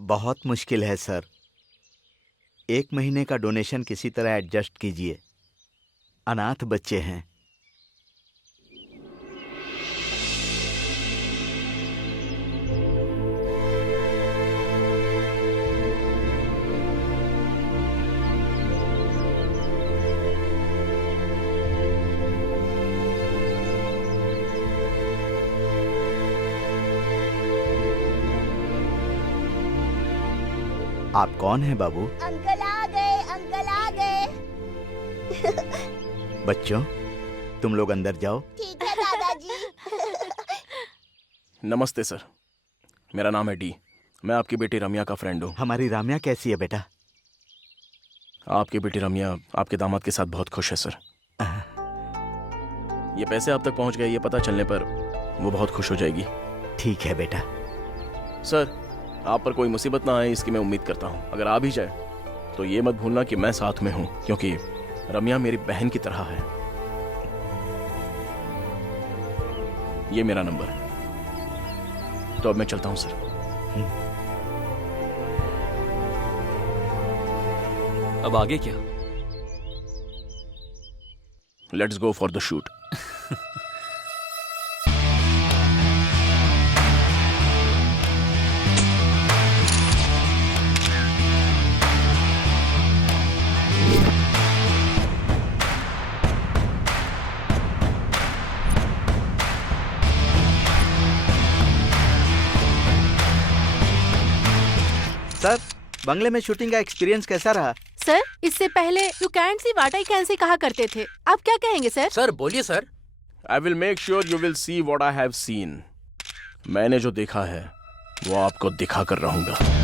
बहुत मुश्किल है सर। 1 महीने का डोनेशन किसी तरह एडजस्ट कीजिए। अनाथ बच्चे हैं। आप कौन हैं बाबू? अंकल आ गए, अंकल आ गए। बच्चों, तुम लोग अंदर जाओ। ठीक है दादाजी। नमस्ते सर, मेरा नाम है डी। मैं आपकी बेटी रम्या का फ्रेंड हूँ। हमारी राम्या कैसी है बेटा? आपकी बेटी रम्या आपके दामाद के साथ बहुत खुश है सर। ये पैसे आप तक पहुंच गए ये पता चलने पर वो बहुत खुश हो जाएगी। ठीक है बेटा। सर, आप पर कोई मुसीबत ना आए इसकी मैं उम्मीद करता हूँ। अगर आ भी जाए तो ये मत भूलना कि मैं साथ में हूँ, क्योंकि रम्या मेरी बहन की तरह है। ये मेरा नंबर है। तो अब मैं चलता हूँ सर। अब आगे क्या? Let's go for the shoot. Sir, बंगले में शूटिंग का एक्सपीरियंस कैसा रहा? सर, इससे पहले you can't C what I can सी कहा करते थे, आप क्या कहेंगे सर? सर बोलिए sir. I will make sure you will see what I have scene. मैंने जो देखा है वो आपको दिखा कर रहूंगा।